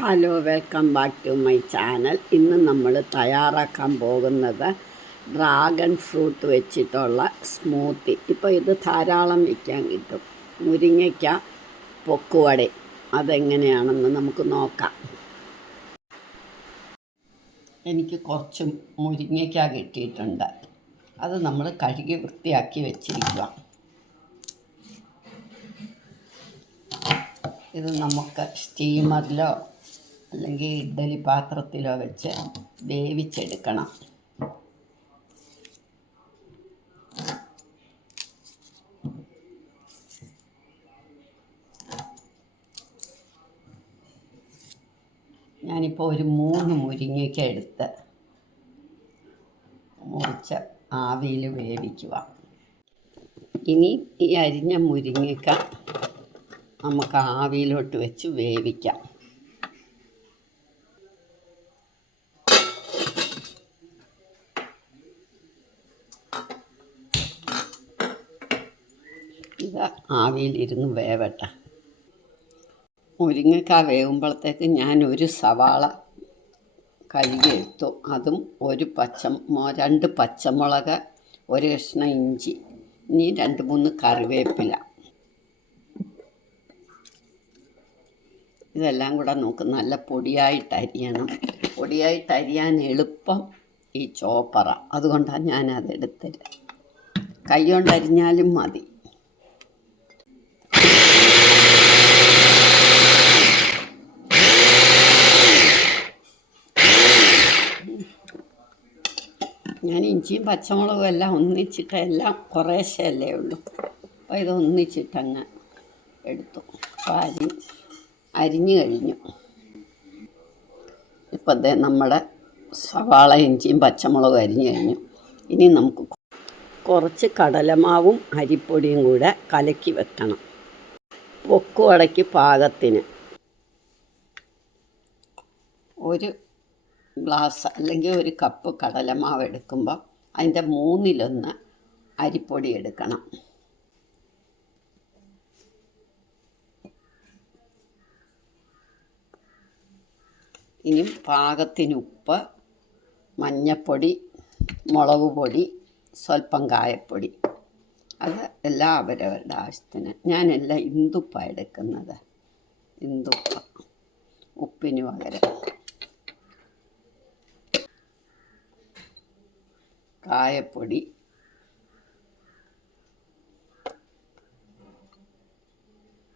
Hello, welcome back to my channel. ഇന്ന് നമ്മൾ തയ്യാറാക്കാൻ പോകുന്നത് ഡ്രാഗൺ ഫ്രൂട്ട് വെച്ചിട്ടുള്ള സ്മൂത്തി. ഇപ്പോൾ ഇത് ധാരാളം വിൽക്കാൻ കിട്ടും. മുരിങ്ങയ്ക്ക പൊക്കുവട അതെങ്ങനെയാണെന്ന് നമുക്ക് നോക്കാം. എനിക്ക് കുറച്ച് മുരിങ്ങയ്ക്ക കിട്ടിയിട്ടുണ്ട്. അത് നമ്മൾ കഴുകി വൃത്തിയാക്കി വെച്ചിരിക്കുക. ഇത് നമുക്ക് സ്റ്റീമറിലോ അല്ലെങ്കിൽ ഇഡ്ഡലി പാത്രത്തിലോ വെച്ച് വേവിച്ചെടുക്കണം. ഞാനിപ്പോൾ ഒരു 3 മുരിങ്ങയ്ക്ക എടുത്ത് മുറിച്ച് ആവിയിൽ വേവിക്കുക. ഇനി ഈ അരിഞ്ഞ മുരിങ്ങയ്ക്ക നമുക്ക് ആവിയിലോട്ട് വെച്ച് വേവിക്കാം. ഇത് ആവിയിലിരുന്ന് വേവട്ടെ. മുരിങ്ങയ്ക്ക വേവുമ്പോഴത്തേക്ക് ഞാൻ ഒരു സവാള കഴുകിയെടുത്തു. അതും 2 പച്ചമുളക്, 1 കഷ്ണം ഇഞ്ചി, ഇനി 2-3 കറിവേപ്പില. ഇതെല്ലാം കൂടെ നമുക്ക് നല്ല പൊടിയായിട്ട് അരിയണം. പൊടിയായിട്ട് അരിയാൻ എളുപ്പം ഈ ചോപ്പറ, അതുകൊണ്ടാണ് ഞാനതെടുത്തത്. കൈ കൊണ്ട് അരിഞ്ഞാലും മതി. ഞാൻ ഇഞ്ചിയും പച്ചമുളകും എല്ലാം ഒന്നിച്ചിട്ട്, എല്ലാം കുറേശ്ശല്ലേ ഉള്ളൂ, അപ്പോൾ ഇത് ഒന്നിച്ചിട്ടങ്ങ് എടുത്തു. അപ്പോൾ അരിഞ്ഞു കഴിഞ്ഞു. ഇപ്പം ദേ നമ്മുടെ സവാള, ഇഞ്ചിയും പച്ചമുളകും അരിഞ്ഞു കഴിഞ്ഞു. ഇനി നമുക്ക് കുറച്ച് കടലമാവും അരിപ്പൊടിയും കൂടെ കലക്കി വെക്കണം. പൊക്കുവടയ്ക്ക് പാകത്തിന് 1 ഗ്ലാസ് അല്ലെങ്കിൽ 1 കപ്പ് കടലമാവ് എടുക്കുമ്പോൾ അതിൻ്റെ 1/3 അരിപ്പൊടി എടുക്കണം. ഇനി പാകത്തിന് ഉപ്പ്, മഞ്ഞൾപ്പൊടി, മുളക് പൊടി, സ്വല്പം കായപ്പൊടി, അത് എല്ലാം അവരവരുടെ ആവശ്യത്തിന്. ഞാനെല്ലാം ഇന്ദുപ്പാണ് എടുക്കുന്നത്. ഇന്ദുപ്പ ഉപ്പിന് പകരം. കായപ്പൊടി,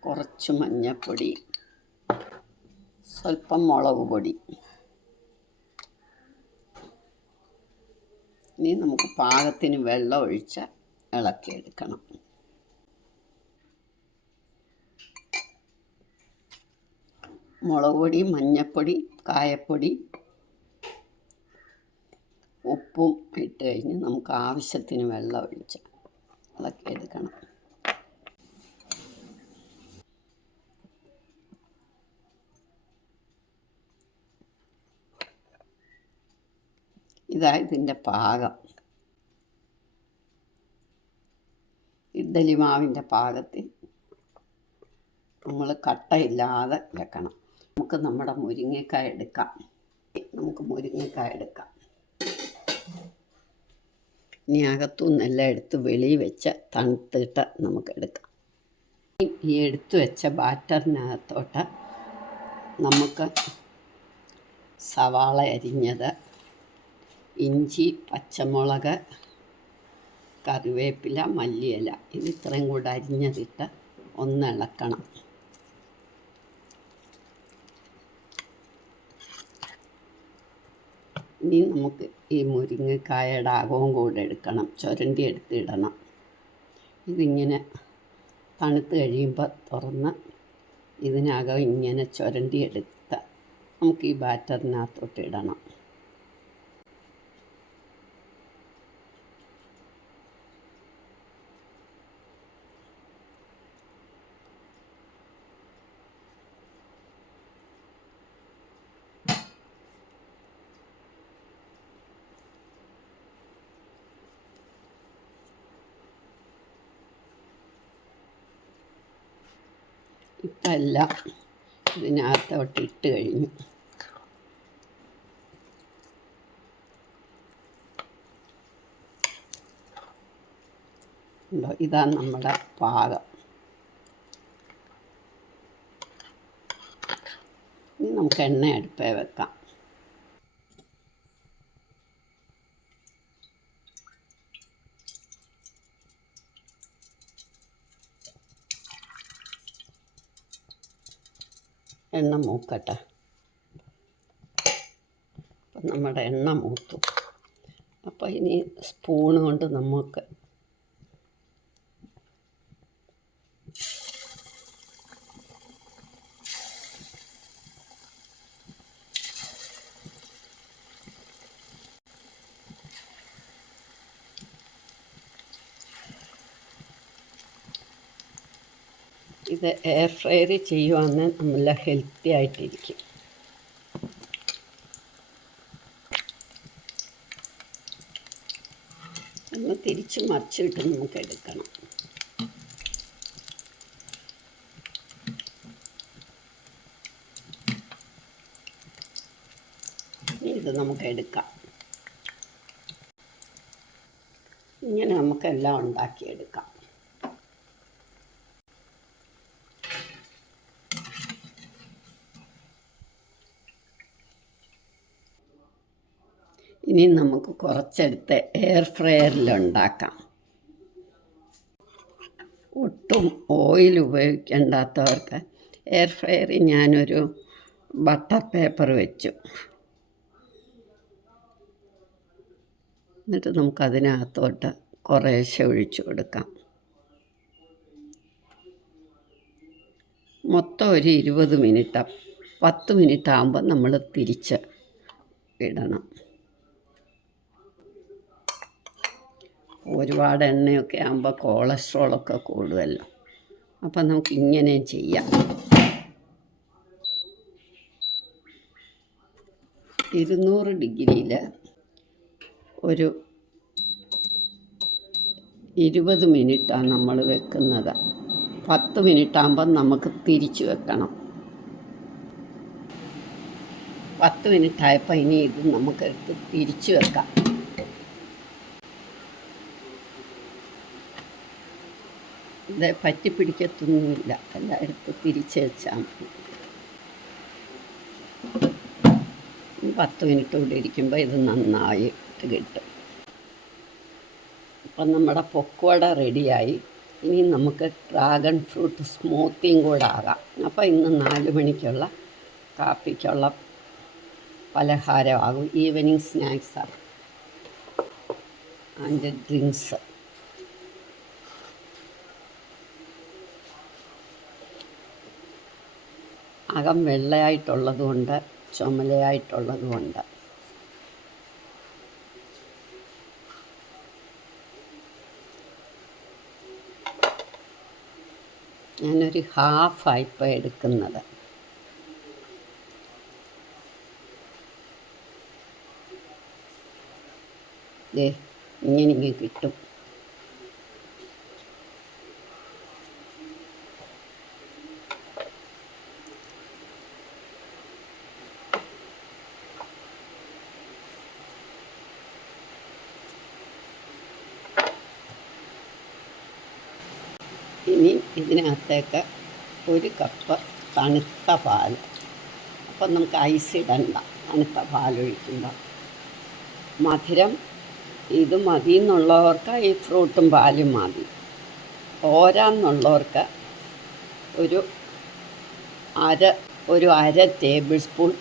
കുറച്ച് മഞ്ഞൾപ്പൊടി, സ്വല്പം മുളക് പൊടി. ഇനി നമുക്ക് പാകത്തിന് വെള്ളം ഒഴിച്ച് ഇളക്കിയെടുക്കണം. മുളക് പൊടി, മഞ്ഞൾപ്പൊടി, കായപ്പൊടി, ഉപ്പും ഇട്ട് കഴിഞ്ഞ് നമുക്ക് ആവശ്യത്തിന് വെള്ളം ഒഴിച്ച് ഇളക്കിയെടുക്കണം. ഇതാ ഇതിൻ്റെ പാകം. ഇഡ്ഡലി മാവിൻ്റെ പാകത്തിൽ നമ്മൾ കട്ടയില്ലാതെ വെക്കണം. നമുക്ക് നമ്മുടെ മുരിങ്ങക്കായ എടുക്കാം. ഇനി അകത്തുനിന്നെല്ലാം എടുത്ത് വെളിയിൽ വെച്ച് തണുത്തിട്ട് നമുക്ക് എടുക്കാം. ഈ എടുത്തു വെച്ച ബാറ്ററിനകത്തോട്ട് നമുക്ക് സവാള അരിഞ്ഞത്, ഇഞ്ചി, പച്ചമുളക്, കറിവേപ്പില, മല്ലിയില, ഇത് ഇത്രയും കൂടെ അരിഞ്ഞതിട്ട് ഒന്ന് ഇളക്കണം. ഇനി നമുക്ക് ഈ മുരിങ്ങക്കായയുടെ അകവും കൂടെ എടുക്കണം, ചുരണ്ടി എടുത്തിടണം. ഇതിങ്ങനെ തണുത്ത് കഴിയുമ്പോൾ തുറന്ന് ഇതിനകം ഇങ്ങനെ ചുരണ്ടി എടുത്ത് നമുക്ക് ഈ ബാറ്ററിനകത്തോട്ട് ഇടണം. ഇപ്പം എല്ലാം ഇതിനകത്തോട്ട് ഇട്ട് കഴിഞ്ഞു. ഇതാണ് നമ്മുടെ പാകം. ഇനി നമുക്ക് എണ്ണ അടുപ്പേ വെക്കാം. എണ്ണ മൂക്കട്ടെ. അപ്പം നമ്മുടെ എണ്ണ മൂത്തു. അപ്പോൾ ഇനി സ്പൂണ് കൊണ്ട് നമുക്ക് ഇത് എയർ ഫ്രയർ ചെയ്യുവാണെങ്കിൽ നല്ല ഹെൽത്തി ആയിട്ടിരിക്കും. ഒന്ന് തിരിച്ച് മറിച്ചിട്ട് നമുക്ക് എടുക്കണം. ഇത് നമുക്ക് എടുക്കാം. ഇങ്ങനെ നമുക്കെല്ലാം ഉണ്ടാക്കിയെടുക്കാം. ഇനി നമുക്ക് കുറച്ചെടുത്ത് എയർ ഫ്രയറിലുണ്ടാക്കാം. ഒട്ടും ഓയിൽ ഉപയോഗിക്കേണ്ടാത്തവർക്ക് എയർ ഫ്രയറിൽ ഞാനൊരു ബട്ടർ പേപ്പർ വെച്ചു. എന്നിട്ട് നമുക്കതിനകത്തോട്ട് കുറേശ്ശെ ഒഴിച്ചു കൊടുക്കാം. മൊത്തം ഒരു 20 മിനിറ്റ്, 10 മിനിറ്റ് ആകുമ്പോൾ നമ്മൾ തിരിച്ച് ഇടണം. ഒരുപാട് എണ്ണയൊക്കെ ആകുമ്പോൾ കൊളസ്ട്രോളൊക്കെ കൂടുമല്ലോ. അപ്പം നമുക്ക് ഇങ്ങനെയും ചെയ്യാം. 200 ഡിഗ്രിയിൽ ഒരു 20 മിനിറ്റാണ് നമ്മൾ വെക്കുന്നത്. 10 മിനിറ്റ് ആകുമ്പം നമുക്ക് തിരിച്ച് വെക്കണം. 10 മിനിറ്റ് ആയപ്പോൾ ഇനി ഇത് നമുക്കെടുത്ത് തിരിച്ച് വെക്കാം. ഇത് പറ്റിപ്പിടിക്കത്തൊന്നുമില്ല. എല്ലായിടത്തും തിരിച്ച് വെച്ചാൽ മതി. 10 മിനിറ്റ് കൂടി ഇരിക്കുമ്പോൾ ഇത് നന്നായിട്ട് കിട്ടും. അപ്പം നമ്മുടെ പൊക്കുവട റെഡിയായി. ഇനി നമുക്ക് ഡ്രാഗൺ ഫ്രൂട്ട് സ്മൂത്തിയും കൂടെ ആകാം. അപ്പോൾ ഇന്ന് 4 മണിക്കുള്ള കാപ്പിക്കുള്ള പലഹാരമാകും. ഈവനിങ് സ്നാക്സാണ് ആൻഡ് ഡ്രിങ്ക്സ്. അകം വെള്ളയായിട്ടുള്ളതുകൊണ്ട് ചുമലയായിട്ടുള്ളതുകൊണ്ട് ഞാനൊരു ഹാഫായിപ്പോൾ എടുക്കുന്നത്. ഇങ്ങനെ കിട്ടും. ഇനി ഇതിനകത്തേക്ക് 1 കപ്പ് തണുത്ത പാൽ. അപ്പം നമുക്ക് ഐസ് ഇടണ്ട. തണുത്ത പാലൊഴിക്കുമ്പോൾ മധുരം ഇത് മതി എന്നുള്ളവർക്ക് ഈ ഫ്രൂട്ടും പാലും മതി. പോരാന്നുള്ളവർക്ക് ഒരു അര ടേബിൾ സ്പൂൺ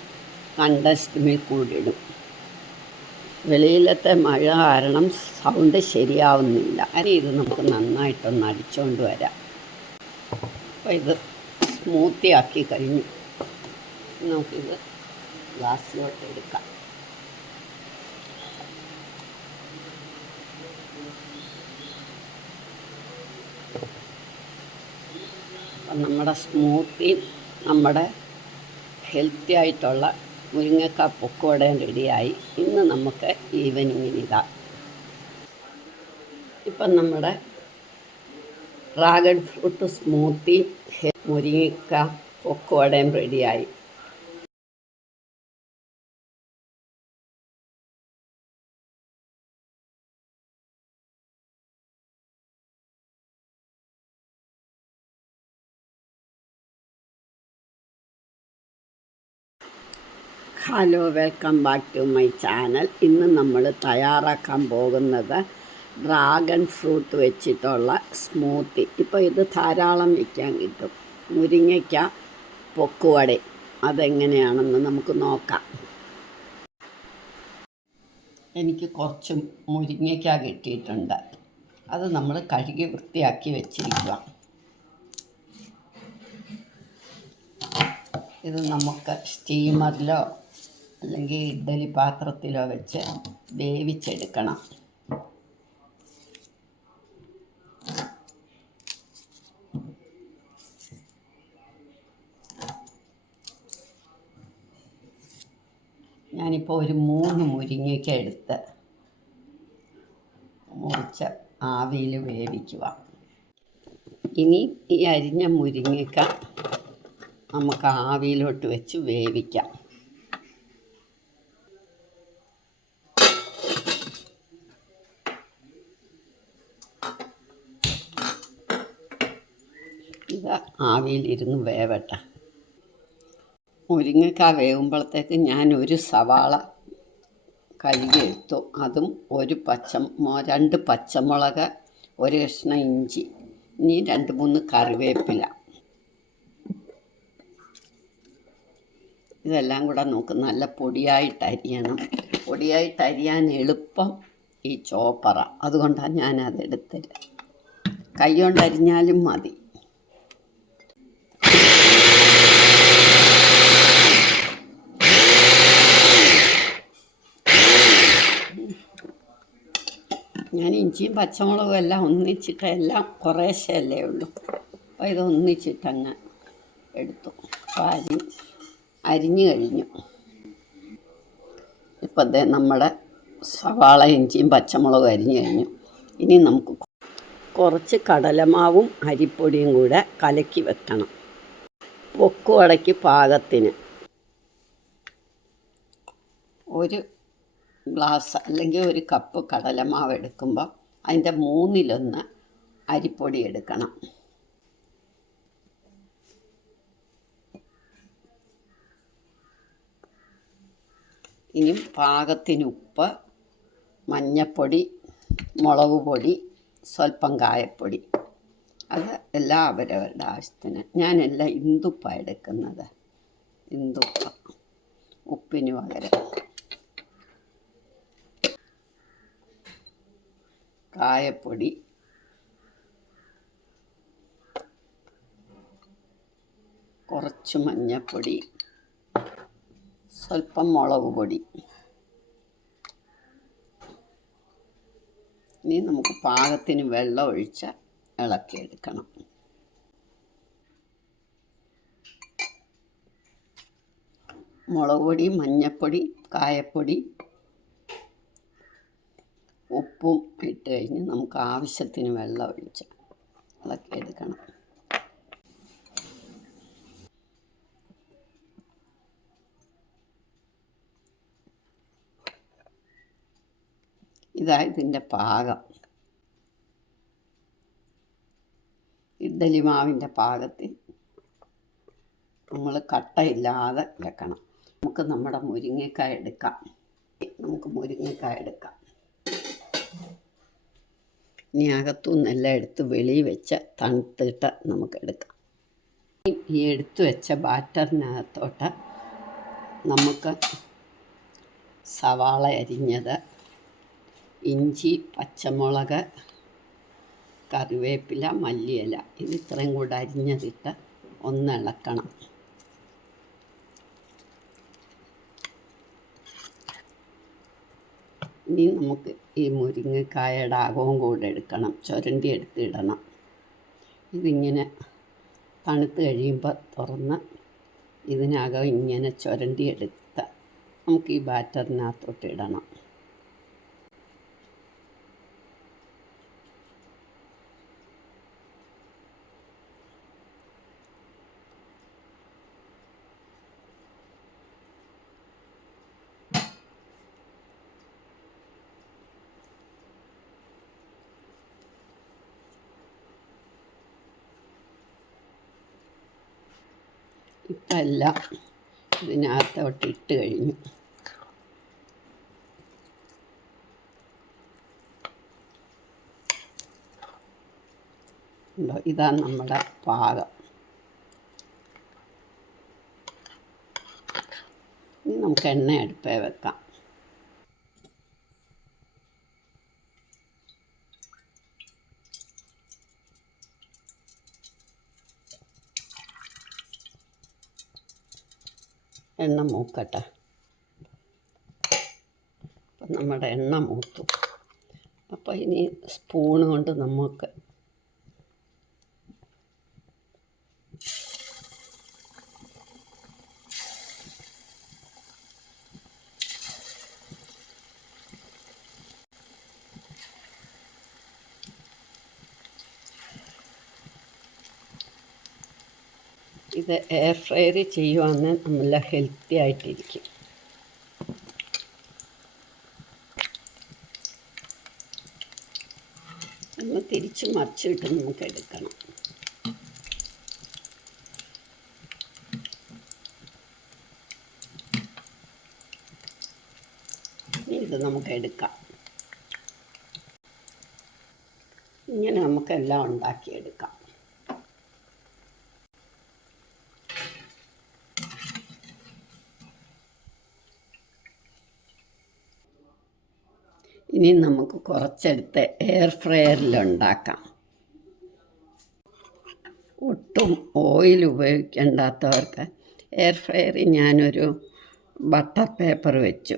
കണ്ടൻസ്ഡ് മിൽക്ക് കൂടി ഇടും. വെളിയിലത്തെ മഴ കാരണം സൗണ്ട് ശരിയാവുന്നില്ല. അരി ഇത് നമുക്ക് നന്നായിട്ടൊന്ന് അടിച്ചുകൊണ്ട് വരാം. അപ്പോൾ ഇത് സ്മൂത്തി ആക്കി കഴിഞ്ഞു. നമുക്കിത് ഗ്ലാസ്സിലോട്ട് എടുക്കാം. അപ്പം നമ്മുടെ സ്മൂത്തി, നമ്മുടെ ഹെൽത്തി ആയിട്ടുള്ള മുരിങ്ങക്ക പൊക്കോടയും റെഡിയായി. ഇന്ന് നമുക്ക് ഈവനിങ്ങിനിതാ. ഇപ്പം നമ്മുടെ ഡ്രാഗൺ ഫ്രൂട്ട് സ്മൂത്തി, മുരിങ്ങക്ക പൊക്കുവടയും റെഡിയായി. Hello, welcome back to my channel. ഇന്ന് നമ്മൾ തയ്യാറാക്കാൻ പോകുന്നത് ഡ്രാഗൺ ഫ്രൂട്ട് വെച്ചിട്ടുള്ള സ്മൂത്തി. ഇപ്പോൾ ഇത് ധാരാളം വിൽക്കാൻ കിട്ടും. മുരിങ്ങയ്ക്ക പൊക്കുവട അതെങ്ങനെയാണെന്ന് നമുക്ക് നോക്കാം. എനിക്ക് കുറച്ച് മുരിങ്ങയ്ക്ക കിട്ടിയിട്ടുണ്ട്. അത് നമ്മൾ കഴുകി വൃത്തിയാക്കി വെച്ചിരിക്കുക. ഇത് നമുക്ക് സ്റ്റീമറിലോ അല്ലെങ്കിൽ ഇഡ്ഡലി പാത്രത്തിലോ വെച്ച് വേവിച്ചെടുക്കണം. ഞാനിപ്പോൾ ഒരു 3 മുരിങ്ങയ്ക്ക എടുത്ത് മുറിച്ച് ആവിയിൽ വേവിക്കുക. ഇനി ഈ അരിഞ്ഞ മുരിങ്ങയ്ക്ക നമുക്ക് ആവിയിലോട്ട് വെച്ച് വേവിക്കാം. ഇത് ആവിയിലിരുന്ന് വേവട്ടെ. മുരിങ്ങയ്ക്ക വേവുമ്പോഴത്തേക്ക് ഞാൻ ഒരു സവാള കഴുകിയെടുത്തു. അതും 2 പച്ചമുളക്, 1 കഷ്ണം ഇഞ്ചി, ഇനി 2-3 കറിവേപ്പില. ഇതെല്ലാം കൂടെ നമുക്ക് നല്ല പൊടിയായിട്ട് അരിയണം. പൊടിയായിട്ട് അരിയാൻ എളുപ്പം ഈ ചോപ്പറ, അതുകൊണ്ടാണ് ഞാനതെടുത്തത്. കൈ കൊണ്ട് അരിഞ്ഞാലും മതി. ഞാൻ ഇഞ്ചിയും പച്ചമുളകും എല്ലാം ഒന്നിച്ചിട്ട്, എല്ലാം കുറേശ്ശല്ലേ ഉള്ളൂ, അപ്പോൾ ഇത് ഒന്നിച്ചിട്ടങ്ങ് എടുത്തു. അപ്പോൾ അരിഞ്ഞു കഴിഞ്ഞു. ഇപ്പം ദേ നമ്മുടെ സവാള, ഇഞ്ചിയും പച്ചമുളകും അരിഞ്ഞു കഴിഞ്ഞു. ഇനി നമുക്ക് കുറച്ച് കടലമാവും അരിപ്പൊടിയും കൂടെ കലക്കി വെക്കണം. പൊക്കുവടയ്ക്ക് പാകത്തിന് 1 ഗ്ലാസ് അല്ലെങ്കിൽ 1 കപ്പ് കടലമാവ് എടുക്കുമ്പോൾ അതിൻ്റെ 1/3 അരിപ്പൊടി എടുക്കണം. ഇനി പാകത്തിന് ഉപ്പ്, മഞ്ഞൾപ്പൊടി, മുളക് പൊടി, സ്വല്പം കായപ്പൊടി, അത് എല്ലാം അവരവരുടെ ആവശ്യത്തിന്. ഞാനെല്ലാം ഇന്ദുപ്പാണ് എടുക്കുന്നത്. ഇന്ദുപ്പ ഉപ്പിന് പകരം. കായപ്പൊടി, കുറച്ച് മഞ്ഞൾപ്പൊടി, സ്വല്പം മുളക് പൊടി. ഇനി നമുക്ക് പാകത്തിന് വെള്ളം ഒഴിച്ച് ഇളക്കിയെടുക്കണം. മുളക് പൊടി, മഞ്ഞൾപ്പൊടി, കായപ്പൊടി, ഉപ്പും ഇട്ട് കഴിഞ്ഞ് നമുക്ക് ആവശ്യത്തിന് വെള്ളം ഒഴിച്ച് ഇളക്കിയെടുക്കണം. ഇതിൻ്റെ പാകം. ഇഡ്ഡലി മാവിൻ്റെ പാകത്തിൽ നമ്മൾ കട്ടയില്ലാതെ വെക്കണം. നമുക്ക് നമ്മുടെ മുരിങ്ങക്കായ എടുക്കാം. ഇനി അകത്തുനിന്നെല്ലാം എടുത്ത് വെളിയിൽ വെച്ച് തണുത്തിട്ട് നമുക്കെടുക്കാം. ഈ എടുത്തു വെച്ച ബാറ്ററിനകത്തോട്ട് നമുക്ക് സവാള അരിഞ്ഞത്, ഇഞ്ചി, പച്ചമുളക്, കറിവേപ്പില, മല്ലിയില, ഇത് ഇത്രയും കൂടെ അരിഞ്ഞതിട്ട് ഒന്ന് ഇളക്കണം. ഇനി നമുക്ക് ഈ മുരിങ്ങക്കായയുടെ അകവും കൂടെ എടുക്കണം, ചുരണ്ടി എടുത്തിടണം. ഇതിങ്ങനെ തണുത്ത് കഴിയുമ്പോൾ തുറന്ന് ഇതിനകം ഇങ്ങനെ ചുരണ്ടിയെടുത്ത് നമുക്ക് ഈ ബാറ്ററിനകത്തോട്ട് ഇടണം. ഇപ്പം എല്ലാം ഇതിനകത്തോട്ട് ഇട്ട് കഴിഞ്ഞു. ഉണ്ടോ, ഇതാണ് നമ്മുടെ പാകം. ഇനി നമുക്ക് എണ്ണ അടുപ്പേ വെക്കാം. എണ്ണ മൂക്കട്ടെ. അപ്പം നമ്മുടെ എണ്ണ മൂത്തു. അപ്പോൾ ഇനി സ്പൂണ് കൊണ്ട് നമുക്ക് ഇത് എയർ ഫ്രയർ ചെയ്യുവാണെങ്കിൽ നല്ല ഹെൽത്തി ആയിട്ടിരിക്കും. ഒന്ന് തിരിച്ച് മറിച്ചിട്ട് നമുക്ക് എടുക്കണം. ഇത് നമുക്ക് എടുക്കാം. ഇങ്ങനെ നമുക്കെല്ലാം ഉണ്ടാക്കിയെടുക്കാം. ഇനി നമുക്ക് കുറച്ചെടുത്ത് എയർ ഫ്രയറിലുണ്ടാക്കാം. ഒട്ടും ഓയിൽ ഉപയോഗിക്കേണ്ടാത്തവർക്ക് എയർ ഫ്രയറിൽ ഞാനൊരു ബട്ടർ പേപ്പർ വെച്ചു.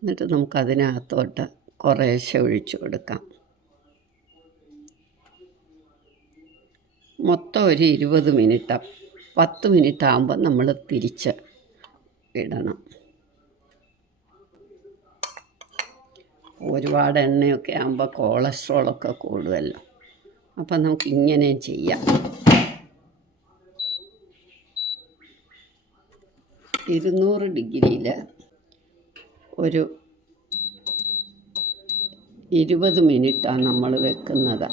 എന്നിട്ട് നമുക്കതിനകത്തോട്ട് കുറേശ്ശെ ഒഴിച്ചു കൊടുക്കാം. മൊത്തം ഒരു 20 മിനിറ്റ്, 10 മിനിറ്റ് ആകുമ്പോൾ നമ്മൾ തിരിച്ച് ഇടണം. ഒരുപാട് എണ്ണയൊക്കെ ആകുമ്പോൾ കൊളസ്ട്രോളൊക്കെ കൂടുമല്ലോ. അപ്പം നമുക്ക് ഇങ്ങനെയും ചെയ്യാം. 200 ഡിഗ്രിയിൽ ഒരു 20 മിനിറ്റാണ് നമ്മൾ വെക്കുന്നത്.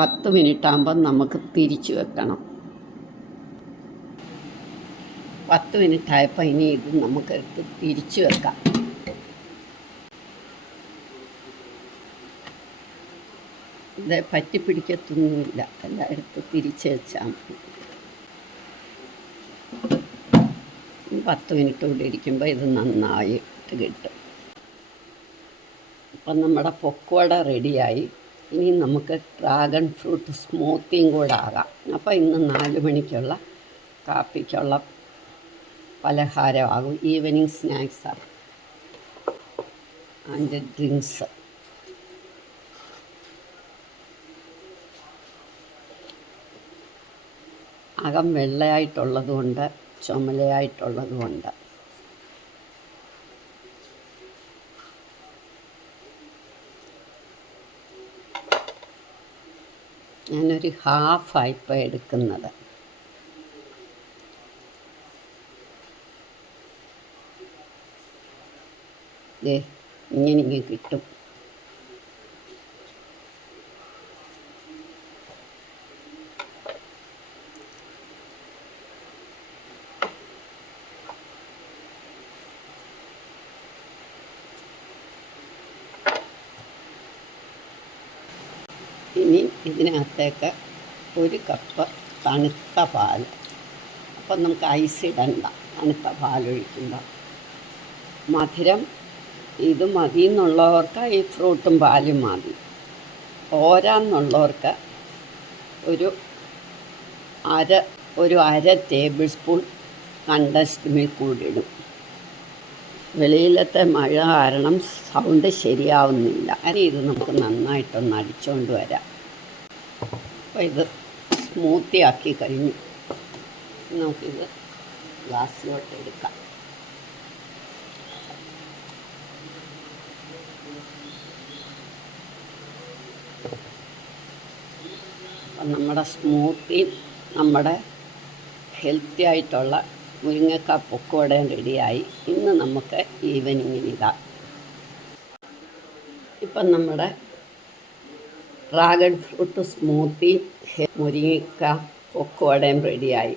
10 മിനിറ്റ് ആകുമ്പം നമുക്ക് തിരിച്ച് വെക്കണം. 10 മിനിറ്റ് ആയപ്പോൾ ഇനി ഇത് നമുക്കെടുത്ത് തിരിച്ച് വെക്കാം. ഇത് പറ്റിപ്പിടിക്കത്തൊന്നുമില്ല. എല്ലാം എടുത്ത് തിരിച്ച് വെച്ചാൽ മതി. 10 മിനിറ്റ് കൂടി ഇരിക്കുമ്പോൾ ഇത് നന്നായിട്ട് കിട്ടും. അപ്പം നമ്മുടെ പൊക്കവട റെഡിയായി. ഇനി നമുക്ക് ഡ്രാഗൺ ഫ്രൂട്ട് സ്മൂത്തിയും കൂടെ ആകാം. അപ്പോൾ ഇന്ന് 4 മണിക്കുള്ള കാപ്പിക്കുള്ള പലഹാരമാകും. ഈവനിങ് സ്നാക്സാണ് ആൻഡ് ഡ്രിങ്ക്സ്. അകം വെള്ളയായിട്ടുള്ളതുകൊണ്ട് ചുമലയായിട്ടുള്ളതുകൊണ്ട് ഞാനൊരു ഹാഫായിപ്പോൾ എടുക്കുന്നത്. ഇങ്ങനെ കിട്ടും. ഇനി ഇതിനകത്തേക്ക് 1 കപ്പ് തണുത്ത പാൽ. അപ്പം നമുക്ക് ഐസ് ഇടണ്ട, തണുത്ത പാലൊഴിക്കുമ്പോൾ. മധുരം ഇത് മതി എന്നുള്ളവർക്ക് ഈ ഫ്രൂട്ടും പാലും മതി. പോരാന്നുള്ളവർക്ക് ഒരു അര ടേബിൾ സ്പൂൺ കണ്ടൻസ്ഡ് മിൽക്ക് കൂടി ഇടും. വെളിയിലത്തെ മഴ കാരണം സൗണ്ട് ശരിയാവുന്നില്ല. ഇത് നമുക്ക് നന്നായിട്ടൊന്ന് അടിച്ചുകൊണ്ട് വരാം. അപ്പോൾ ഇത് സ്മൂത്തി ആക്കി കഴിഞ്ഞു. നമുക്കിത് ഗ്ലാസ്സിലോട്ട് എടുക്കാം. അപ്പം നമ്മുടെ സ്മൂത്തി, നമ്മുടെ ഹെൽത്തി ആയിട്ടുള്ള മുരിങ്ങക്ക പൊക്കോടയും റെഡിയായി. ഇന്ന് നമുക്ക് ഈവനിങ്ങിനിടാം. ഇപ്പം നമ്മുടെ ഡ്രാഗൺ ഫ്രൂട്ട് സ്മൂത്തി, മുരിങ്ങക്ക പൊക്കുവടയും റെഡിയായി.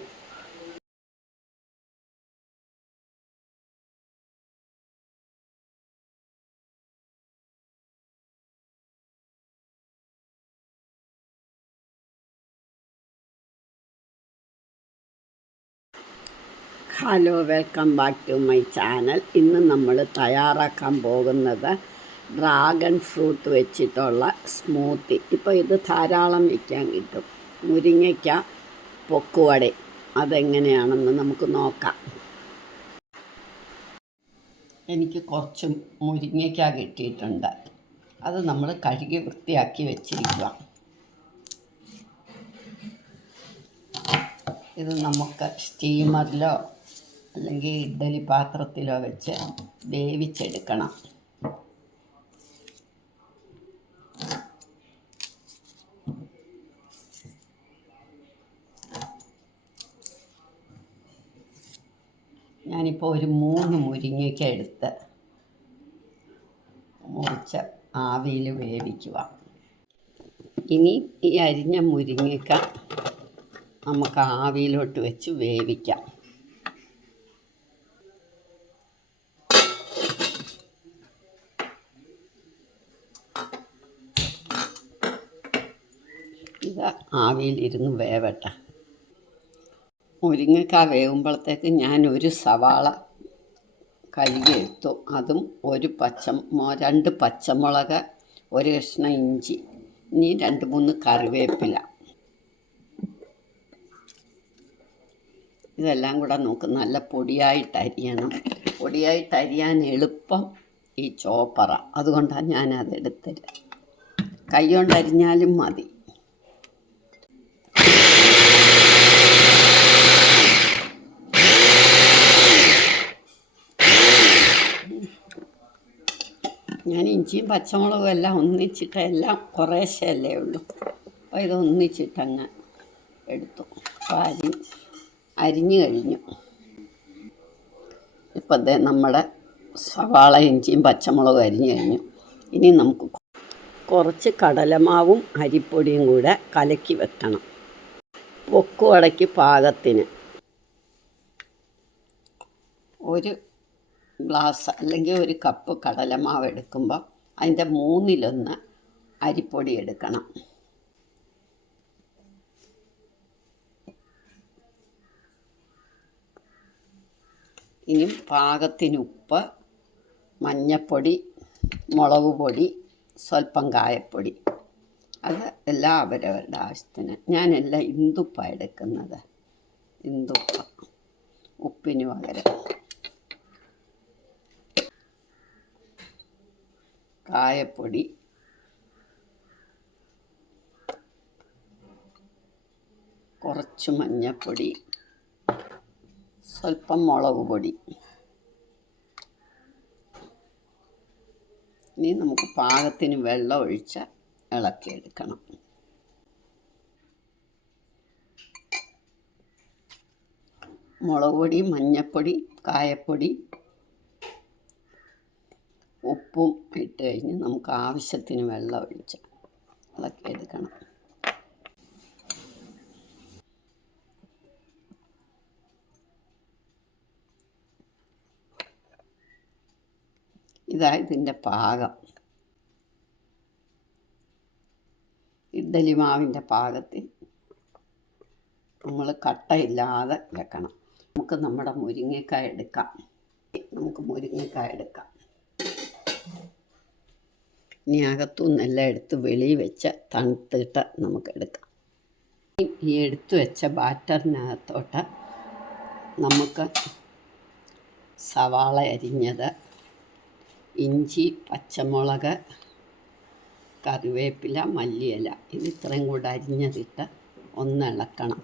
Hello, welcome back to my channel. ഇന്ന് നമ്മൾ തയ്യാറാക്കാൻ പോകുന്നത് ഡ്രാഗൺ ഫ്രൂട്ട് വെച്ചിട്ടുള്ള സ്മൂത്തി. ഇപ്പോൾ ഇത് ധാരാളം വിൽക്കാൻ കിട്ടും. മുരിങ്ങയ്ക്ക പൊക്കുവട അതെങ്ങനെയാണെന്ന് നമുക്ക് നോക്കാം. എനിക്ക് കുറച്ച് മുരിങ്ങയ്ക്ക കിട്ടിയിട്ടുണ്ട്. അത് നമ്മൾ കഴുകി വൃത്തിയാക്കി വെച്ചിരിക്കുക. ഇത് നമുക്ക് സ്റ്റീമറിലോ അല്ലെങ്കിൽ ഇഡ്ഡലി പാത്രത്തിലോ വെച്ച് വേവിച്ചെടുക്കണം. ഞാനിപ്പോൾ ഒരു 3 മുരിങ്ങയ്ക്ക എടുത്ത് മുറിച്ച് ആവിയിൽ വേവിക്കുക. ഇനി ഈ അരിഞ്ഞ മുരിങ്ങയ്ക്ക നമുക്ക് ആവിയിലോട്ട് വെച്ച് വേവിക്കാം. ഇത് ആവിയിലിരുന്ന് വേവട്ടെ. മുരിങ്ങയ്ക്ക വേകുമ്പോഴത്തേക്ക് ഞാൻ ഒരു സവാള കഴുകിയെടുത്തു. അതും 2 പച്ചമുളക്, 1 കഷ്ണം ഇഞ്ചി, ഇനി 2-3 കറിവേപ്പില. ഇതെല്ലാം കൂടെ നമുക്ക് നല്ല പൊടിയായിട്ട് അരിയണം. പൊടിയായിട്ട് അരിയാൻ എളുപ്പം ഈ ചോപ്പറ, അതുകൊണ്ടാണ് ഞാനതെടുത്തത്. കൈ കൊണ്ട് അരിഞ്ഞാലും മതി. ഞാൻ ഇഞ്ചിയും പച്ചമുളകും എല്ലാം ഒന്നിച്ചിട്ട്, എല്ലാം കുറേശ്ശല്ലേ ഉള്ളൂ. അപ്പോൾ ഇത് ഒന്നിച്ചിട്ടങ്ങ് എടുത്തു. അപ്പോൾ അരിഞ്ഞു കഴിഞ്ഞു. ഇപ്പം നമ്മുടെ സവാള, ഇഞ്ചിയും പച്ചമുളകും അരിഞ്ഞു കഴിഞ്ഞു. ഇനി നമുക്ക് കുറച്ച് കടലമാവും അരിപ്പൊടിയും കൂടെ കലക്കി വെക്കണം. പൊക്കുവടയ്ക്ക് പാകത്തിന് 1 ഗ്ലാസ് അല്ലെങ്കിൽ 1 കപ്പ് കടലമാവ് എടുക്കുമ്പോൾ അതിൻ്റെ 1/3 അരിപ്പൊടി എടുക്കണം. ഇനി പാകത്തിന് ഉപ്പ്, മഞ്ഞൾപ്പൊടി, മുളക് പൊടി, സ്വല്പം കായപ്പൊടി, അത് എല്ലാം അവരവരുടെ ആവശ്യത്തിന്. ഞാനെല്ലാം ഇന്ദുപ്പാണ് എടുക്കുന്നത്. ഇന്ദുപ്പ ഉപ്പിന് പകരം. കായപ്പൊടി, കുറച്ച് മഞ്ഞൾപ്പൊടി, സ്വല്പം മുളക് പൊടി. ഇനി നമുക്ക് പാകത്തിന് വെള്ളം ഒഴിച്ച് ഇളക്കിയെടുക്കണം. മുളക് പൊടി, മഞ്ഞൾപ്പൊടി, കായപ്പൊടി, ഉപ്പും ഇട്ട് കഴിഞ്ഞ് നമുക്ക് ആവശ്യത്തിന് വെള്ളം ഒഴിച്ച് ഇളക്കിയെടുക്കണം. ഇതാ ഇതിൻ്റെ പാകം. ഇഡ്ഡലി മാവിൻ്റെ പാകത്തിൽ നമ്മൾ കട്ടയില്ലാതെ വെക്കണം. നമുക്ക് നമ്മുടെ മുരിങ്ങക്കായ എടുക്കാം. ഇനി അകത്തുനിന്നെല്ലാം എടുത്ത് വെളിയിൽ വെച്ച് തണുത്തിട്ട് നമുക്ക് എടുക്കാം. ഈ എടുത്തു വെച്ച ബാറ്ററിനകത്തോട്ട് നമുക്ക് സവാള അരിഞ്ഞത്, ഇഞ്ചി, പച്ചമുളക്, കറിവേപ്പില, മല്ലിയില, ഇത് ഇത്രയും കൂടെ അരിഞ്ഞതിട്ട് ഒന്ന് ഇളക്കണം.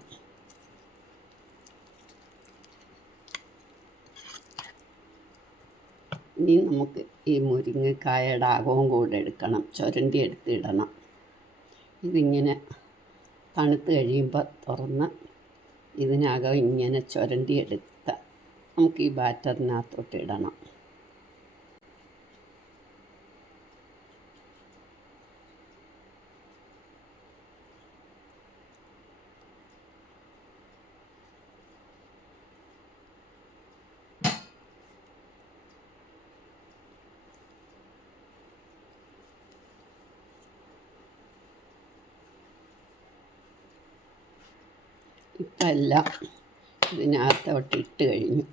ഇനി നമുക്ക് ഈ മുരിങ്ങക്കായയുടെ അകവും കൂടെ എടുക്കണം, ചുരണ്ടി എടുത്തിടണം. ഇതിങ്ങനെ തണുത്ത് കഴിയുമ്പോൾ തുറന്ന് ഇതിനകം ഇങ്ങനെ ചുരണ്ടി എടുത്ത് നമുക്ക് ഈ ബാറ്ററിനകത്തോട്ട് ഇടണം. ഇപ്പം എല്ലാം ഇതിനകത്തോട്ട് ഇട്ട് കഴിഞ്ഞു.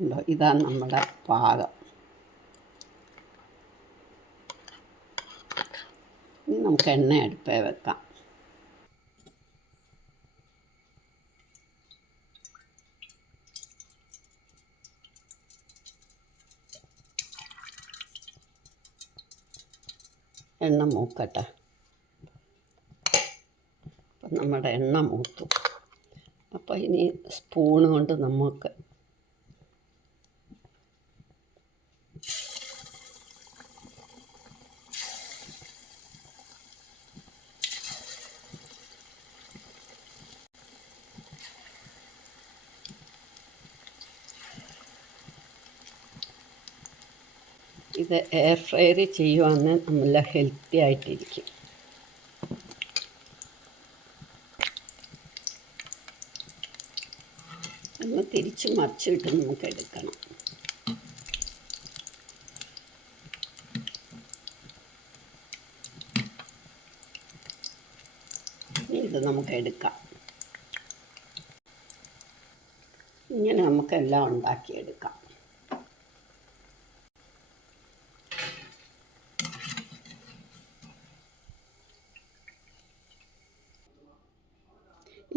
ഉണ്ടോ, ഇതാണ് നമ്മുടെ പാകം. ഇനി നമുക്ക് എണ്ണ അടുപ്പേ വെക്കാം. എണ്ണ മൂക്കട്ടെ. അപ്പം നമ്മുടെ എണ്ണ മൂത്തു. അപ്പോൾ ഇനി സ്പൂണ് കൊണ്ട് നമുക്ക് ഇത് എയർ ഫ്രയർ ചെയ്യുവാണെങ്കിൽ നല്ല ഹെൽത്തി ആയിട്ടിരിക്കും. നമ്മൾ തിരിച്ച് മറിച്ചിട്ട് നമുക്ക് എടുക്കണം. ഇത് നമുക്ക് എടുക്കാം. ഇങ്ങനെ നമുക്കെല്ലാം ഉണ്ടാക്കിയെടുക്കാം.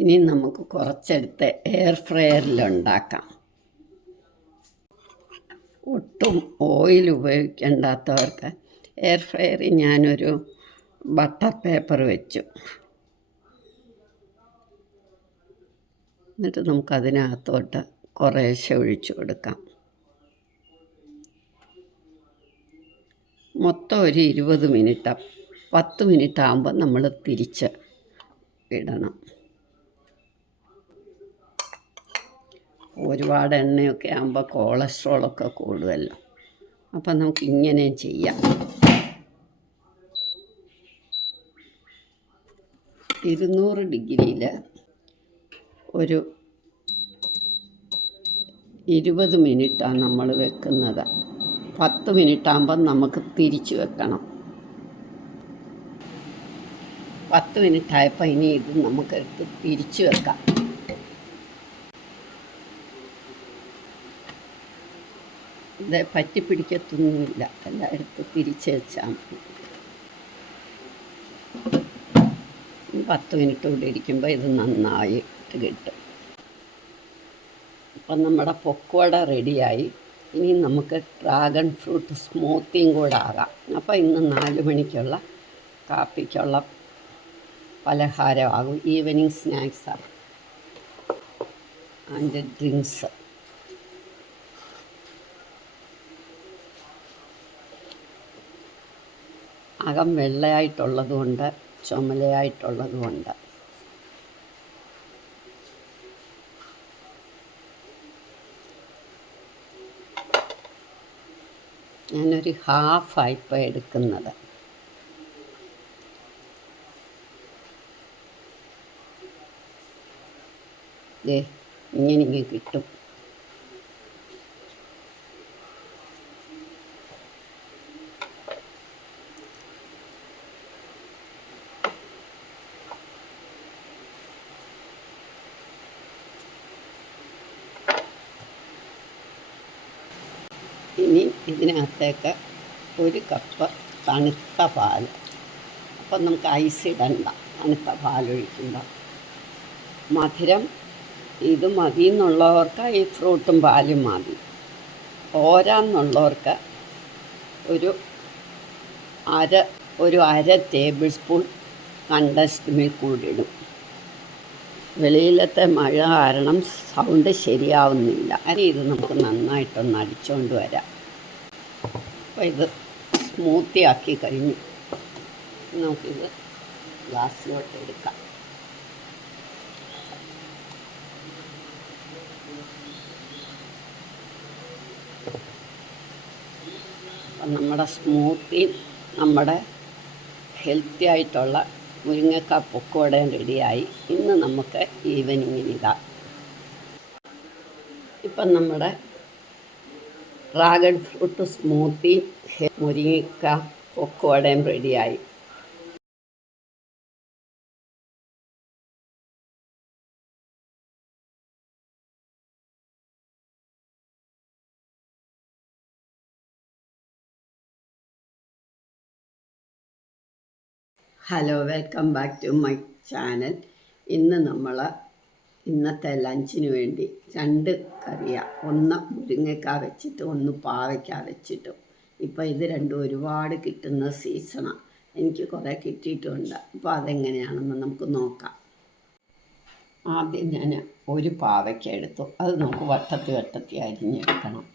ഇനി നമുക്ക് കുറച്ചെടുത്ത് എയർ ഫ്രയറിലുണ്ടാക്കാം. ഒട്ടും ഓയിൽ ഉപയോഗിക്കേണ്ടാത്തവർക്ക് എയർ ഫ്രയറിൽ ഞാനൊരു ബട്ടർ പേപ്പർ വെച്ചു. എന്നിട്ട് നമുക്കതിനകത്തോട്ട് കുറേശ്ശെ ഒഴിച്ചു കൊടുക്കാം. മൊത്തം ഒരു 20 മിനിറ്റ്, 10 മിനിറ്റ് ആകുമ്പോൾ നമ്മൾ തിരിച്ച് ഇടണം. ഒരുപാട് എണ്ണയൊക്കെ ആകുമ്പോൾ കൊളസ്ട്രോളൊക്കെ കൂടുമല്ലോ. അപ്പം നമുക്ക് ഇങ്ങനെ ചെയ്യാം. 200 ഡിഗ്രിയിൽ ഒരു 20 മിനിറ്റാണ് നമ്മൾ വെക്കുന്നത്. 10 മിനിറ്റ് ആകുമ്പം നമുക്ക് തിരിച്ച് വെക്കണം. 10 മിനിറ്റ് ആയപ്പോൾ ഇനി ഇത് നമുക്കെടുത്ത് തിരിച്ച് വെക്കാം. ഇത് പറ്റിപ്പിടിക്കത്തൊന്നുമില്ല, എല്ലായിടത്തും തിരിച്ച് വെച്ചാൽ മതി. 10 മിനിറ്റ് കൂടി ഇരിക്കുമ്പോൾ ഇത് നന്നായിട്ട് കിട്ടും. അപ്പം നമ്മുടെ പൊക്കവട റെഡിയായി. ഇനി നമുക്ക് ഡ്രാഗൺ ഫ്രൂട്ട് സ്മൂത്തിയും കൂടെ ആകാം. അപ്പോൾ ഇന്ന് 4 മണിക്കുള്ള കാപ്പിക്കുള്ള പലഹാരമാകും. ഈവനിങ് സ്നാക്സാണ് ആൻഡ് ഡ്രിങ്ക്സ്. അകം വെള്ളയായിട്ടുള്ളതുകൊണ്ട് ചുമലയായിട്ടുള്ളതുകൊണ്ട് ഞാനൊരു ഹാഫായിപ്പോൾ എടുക്കുന്നത്. ഇങ്ങനെ കിട്ടും. ഇനി ഇതിനകത്തേക്ക് 1 കപ്പ് തണുത്ത പാൽ. അപ്പം നമുക്ക് ഐസ് ഇടണ്ട, തണുത്ത പാലൊഴിക്കുമ്പോൾ. മധുരം ഇത് മതി എന്നുള്ളവർക്ക് ഈ ഫ്രൂട്ടും പാലും മതി. പോരാന്നുള്ളവർക്ക് ഒരു അര ടേബിൾ സ്പൂൺ കണ്ടൻസ്ഡ് മിൽക്ക് കൂടി ഇടും. വെളിയിലത്തെ മഴ കാരണം സൗണ്ട് ശരിയാവുന്നില്ല. ഇത് നമുക്ക് നന്നായിട്ടൊന്ന് അടിച്ചുകൊണ്ട് വരാം. അപ്പോൾ ഇത് സ്മൂത്തി ആക്കി കഴിഞ്ഞു. നമുക്കിത് ഗ്ലാസ്സിലോട്ട് എടുക്കാം. അപ്പം നമ്മുടെ സ്മൂത്തി, നമ്മുടെ ഹെൽത്തി ആയിട്ടുള്ള മുരിങ്ങക്ക പൊക്കോടയും റെഡിയായി. ഇന്ന് നമുക്ക് ഈവനിങ്ങിനിടാം. ഇപ്പം നമ്മുടെ ഡ്രാഗൺ ഫ്രൂട്ട് സ്മൂത്തി, മുരിങ്ങക്ക പൊക്കുവടയും റെഡിയായി. Hello, welcome back to my channel. ഇന്നത്തെ ലഞ്ചിന് വേണ്ടി 2 കറിയാണ്. ഒന്ന് മുരിങ്ങയ്ക്ക വെച്ചിട്ട്, ഒന്ന് പാവയ്ക്ക വെച്ചിട്ടും. ഇപ്പോൾ ഇത് രണ്ടും ഒരുപാട് കിട്ടുന്ന സീസണാണ്. എനിക്ക് കുറേ കിട്ടിയിട്ടുണ്ട്. അപ്പോൾ അതെങ്ങനെയാണെന്ന് നമുക്ക് നോക്കാം. ആദ്യം ഞാൻ ഒരു പാവയ്ക്ക എടുത്തു. അത് നമുക്ക് വട്ടത്തി അരിഞ്ഞെടുക്കണം.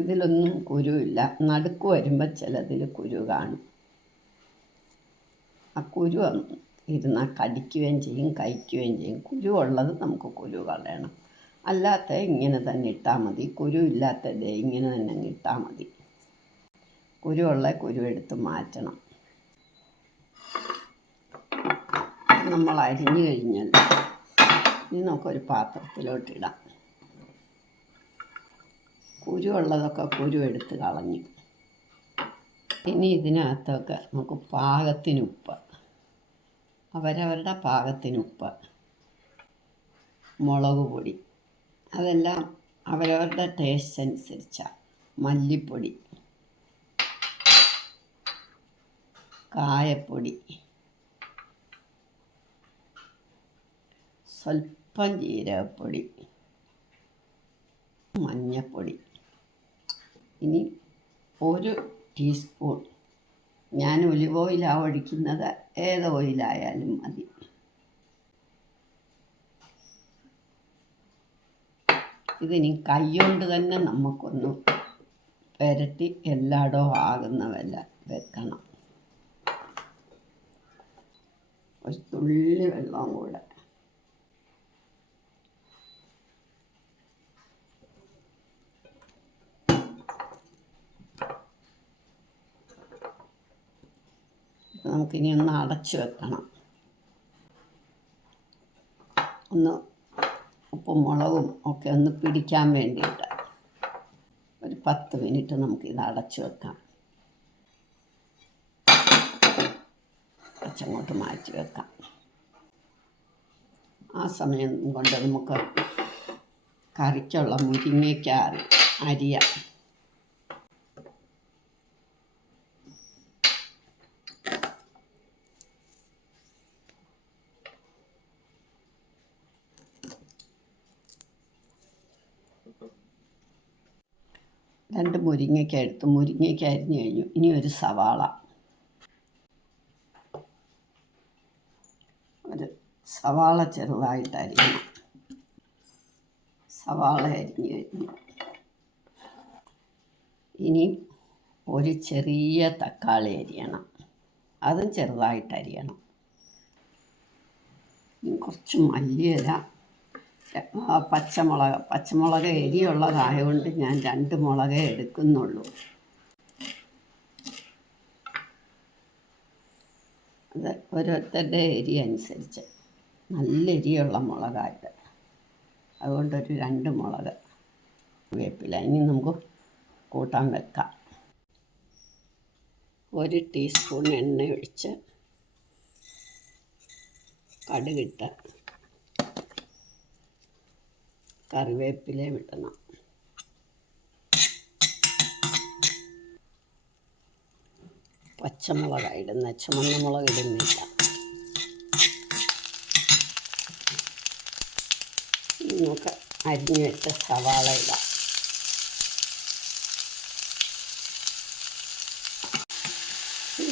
ഇതിലൊന്നും കുരുവില്ല. നടുക്ക് വരുമ്പോൾ ചിലതിൽ കുരു കാണും. ആ കുരു ഇരുന്നാൽ കടിക്കുകയും ചെയ്യും, കഴിക്കുകയും ചെയ്യും. കുരു ഉള്ളത് നമുക്ക് കുരു കളയണം. അല്ലാത്ത ഇങ്ങനെ തന്നെ ഇട്ടാൽ മതി. കുരു ഇല്ലാത്തത് ഇങ്ങനെ തന്നെ ഇട്ടാൽ മതി. കുരുവുള്ള കുരു എടുത്ത് മാറ്റണം. നമ്മൾ അരിഞ്ഞു കഴിഞ്ഞല്ലോ, ഇനി നമുക്കൊരു പാത്രത്തിലോട്ടിടാം. കുരു ഉള്ളതൊക്കെ കുരു എടുത്ത് കളഞ്ഞു. ഇനി ഇതിനകത്തൊക്കെ നമുക്ക് പാകത്തിനുപ്പ്, അവരവരുടെ പാകത്തിനുപ്പ്, മുളക് പൊടി, അതെല്ലാം അവരവരുടെ ടേസ്റ്റ് അനുസരിച്ചാണ്. മല്ലിപ്പൊടി, കായപ്പൊടി, സ്വല്പം ജീരകപ്പൊടി, മഞ്ഞൾപ്പൊടി. ഇനി 1 ടീസ്പൂൺ, ഞാൻ ഒലിവ് ഓയിലാണ് ഒഴിക്കുന്നത്, ഏത് ഓയിലായാലും മതി. ഇതിനി കൈകൊണ്ട് തന്നെ നമുക്കൊന്ന് പുരട്ടി എല്ലായിടവും ആകുന്ന വല്ല വെക്കണം. ഒരു തുള്ളി വെള്ളം കൂടെ. നമുക്കിനി ഒന്ന് അടച്ചു വെക്കണം. ഒന്ന് ഉപ്പും മുളകും ഒക്കെ ഒന്ന് പിടിക്കാൻ വേണ്ടിയിട്ട് ഒരു 10 മിനിറ്റ് നമുക്കിത് അടച്ചു വെക്കാം. കുറച്ചങ്ങോട്ട് മാറ്റി വെക്കാം. ആ സമയം കൊണ്ട് നമുക്ക് കറിക്കുള്ള മുരിങ്ങയ്ക്ക അരിയാം. രണ്ട് മുരിങ്ങയ്ക്ക എടുത്ത് മുരിങ്ങയ്ക്ക അരിഞ്ഞു കഴിഞ്ഞു. ഇനി ഒരു സവാള ചെറുതായിട്ട് അരിയണം. സവാള അരിഞ്ഞു കഴിഞ്ഞു. ഇനി ഒരു ചെറിയ തക്കാളി അരിയണം. അതും ചെറുതായിട്ട് അരിയണം. കുറച്ച് മല്ലിയില, പച്ചമുളക് എരിയുള്ളതായതുകൊണ്ട് ഞാൻ 2 മുളകേ എടുക്കുന്നുള്ളൂ. അത് ഓരോരുത്തരുടെ എരി അനുസരിച്ച്. നല്ല എരിയുള്ള മുളകായിട്ട്, അതുകൊണ്ടൊരു 2 മുളക്. വേപ്പില ഇനി നമുക്ക് കൂട്ടാൻ വെക്കാം. 1 ടീസ്പൂൺ എണ്ണ ഒഴിച്ച് കടുകിട്ട് കറിവേപ്പിലയും ഇടണം. പച്ചമുളകാണ് ഇടുന്നത്, ചുമന്ന മുളക് ഇടുന്നില്ല. നമുക്ക് അരിഞ്ഞു വെച്ച സവാള ഇടാം.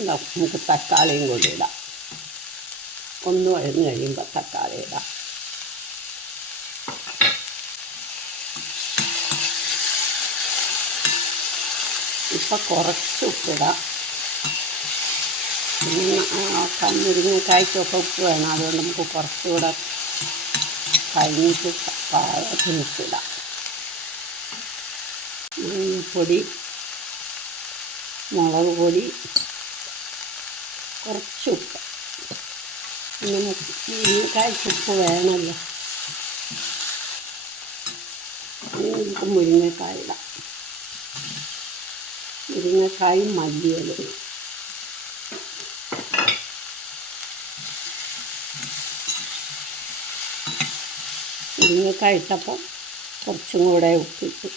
നമുക്ക് തക്കാളിയും കൂടി ഇടാം. ഒന്ന് വഴന്ന് കഴിയുമ്പോൾ തക്കാളി ഇടാം. ഇപ്പം കുറച്ച് ഉപ്പിടാം. മുരിങ്ങക്കായ്ക്കൊക്കെ ഉപ്പ് വേണം, അതുകൊണ്ട് നമുക്ക് കുറച്ചുകൂടെ കഴിഞ്ഞിട്ട് പാകത്തിന് ഉപ്പിടാം. മഞ്ഞൾപ്പൊടി, മുളക് പൊടി, കുറച്ച് ഉപ്പ്. പിന്നെ മുരിങ്ങക്കായ്ക്ക് ഉപ്പ് വേണമല്ലോ. ഇനി നമുക്ക് മുരിങ്ങക്കായ ഇടാം. മുരിങ്ങക്കായും മല്ലിയിലയും. മുരിങ്ങക്കായ ഇട്ടപ്പോൾ കുറച്ചും കൂടെ ഉപ്പിട്ടു.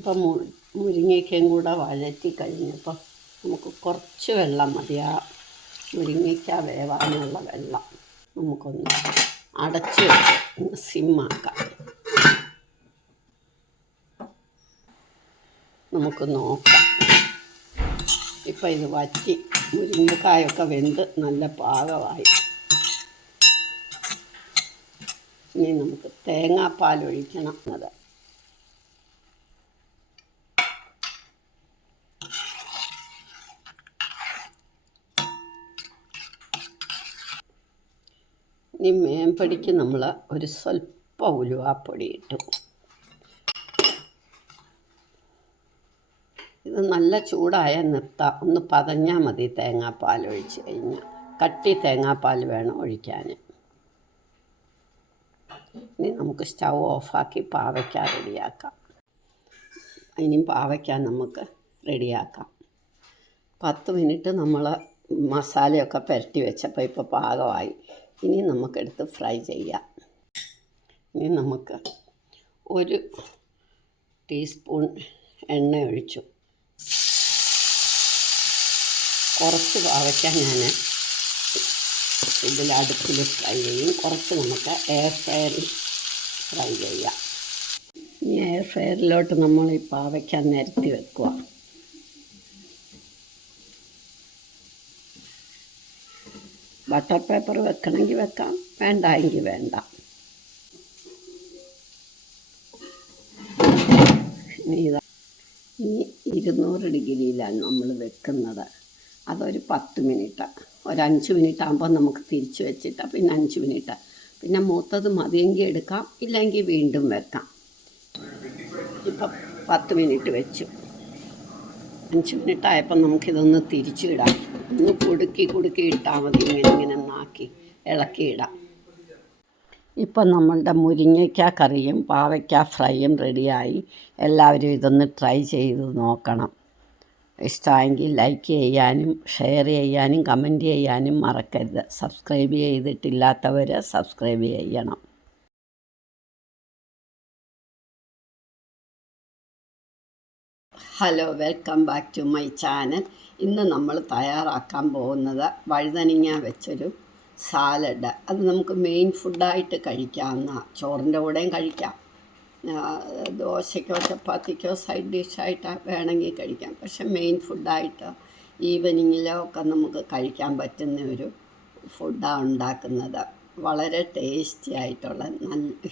ഇപ്പം മുരിങ്ങയ്ക്കയും കൂടെ വഴറ്റി കഴിഞ്ഞപ്പോൾ നമുക്ക് കുറച്ച് വെള്ളം മതി. ആ മുരിങ്ങയ്ക്ക വേവാനുള്ള വെള്ളം നമുക്കൊന്ന് അടച്ച് വെച്ച് സിമ്മാക്കാം. നമുക്ക് നോക്കാം. ഇപ്പം ഇത് വറ്റി മുരിങ്ങക്കായൊക്കെ വെന്ത് നല്ല പാകമായി. ഇനി നമുക്ക് തേങ്ങാപ്പാൽ ഒഴിക്കണം. ഇനി മേമ്പടിക്ക് നമ്മൾ ഒരു സ്വല്പം ഉലുവാപ്പൊടി ഇട്ടു. ഇത് നല്ല ചൂടായ നിർത്താം. ഒന്ന് പതഞ്ഞാൽ മതി തേങ്ങാപ്പാൽ ഒഴിച്ച് കഴിഞ്ഞാൽ. കട്ടി തേങ്ങാപ്പാൽ വേണം ഒഴിക്കാൻ. ഇനി നമുക്ക് സ്റ്റൗ ഓഫാക്കി പാവയ്ക്ക റെഡിയാക്കാം. ഇനിയും പാവയ്ക്ക നമുക്ക് റെഡിയാക്കാം. 10 മിനിറ്റ് നമ്മൾ മസാലയൊക്കെ പുരട്ടി വെച്ചപ്പോൾ ഇപ്പോൾ പാകമായി. ഇനി നമുക്കെടുത്ത് ഫ്രൈ ചെയ്യാം. ഇനി നമുക്ക് 1 ടീസ്പൂൺ എണ്ണ ഒഴിച്ചു. കുറച്ച് പാവയ്ക്ക ഞാൻ അടുപ്പിൽ ഫ്രൈ ചെയ്യും. കുറച്ച് നമുക്ക് എയർ ഫ്രയറിൽ ഫ്രൈ ചെയ്യാം. ഇനി എയർ ഫ്രയറിലോട്ട് നമ്മൾ ഈ പാവയ്ക്ക നിരത്തി വെക്കുക. ബട്ടർ പേപ്പർ വെക്കണമെങ്കിൽ വെക്കാം, വേണ്ടെങ്കിൽ വേണ്ട. ഇനി 200 ഡിഗ്രിയിലാണ് നമ്മൾ വെക്കുന്നത്. അതൊരു 10 മിനിറ്റ്. ഒരു 5 മിനിറ്റ് ആകുമ്പോൾ നമുക്ക് തിരിച്ച് വെച്ചിട്ട് പിന്നെ 5 മിനിറ്റ്. പിന്നെ മൂത്തത് മതിയെങ്കിൽ എടുക്കാം, ഇല്ലെങ്കിൽ വീണ്ടും വെക്കാം. ഇപ്പം 10 മിനിറ്റ് വെച്ചു. 5 മിനിറ്റ് ആയപ്പോൾ നമുക്കിതൊന്ന് തിരിച്ചിടാം. ഒന്ന് കുടുക്കി ഇട്ടാൽ മതി. ഇങ്ങനെ നാക്കി ഇളക്കിയിടാം. ഇപ്പം നമ്മളുടെ മുരിങ്ങയ്ക്ക കറിയും പാവയ്ക്ക ഫ്രൈയും റെഡിയായി. എല്ലാവരും ഇതൊന്ന് ട്രൈ ചെയ്ത് നോക്കണം. ഇഷ്ടമായെങ്കിൽ ലൈക്ക് ചെയ്യാനും ഷെയർ ചെയ്യാനും കമൻറ്റ് ചെയ്യാനും മറക്കരുത്. സബ്സ്ക്രൈബ് ചെയ്തിട്ടില്ലാത്തവർ സബ്സ്ക്രൈബ് ചെയ്യണം. Hello, welcome back to my channel. ഇന്ന് നമ്മൾ തയ്യാറാക്കാൻ പോകുന്നത് വഴുതനങ്ങ വെച്ചൊരു സാലഡ്. അത് നമുക്ക് മെയിൻ ഫുഡായിട്ട് കഴിക്കാവുന്ന, ചോറിൻ്റെ കൂടെയും കഴിക്കാം, ദോശയ്ക്കോ ചപ്പാത്തിക്കോ സൈഡ് ഡിഷായിട്ട് വേണമെങ്കിൽ കഴിക്കാം. പക്ഷെ മെയിൻ ഫുഡായിട്ട് ഈവനിങ്ങിലോ ഒക്കെ നമുക്ക് കഴിക്കാൻ പറ്റുന്ന ഒരു ഫുഡാണ് ഉണ്ടാക്കുന്നത്. വളരെ ടേസ്റ്റി ആയിട്ടുള്ള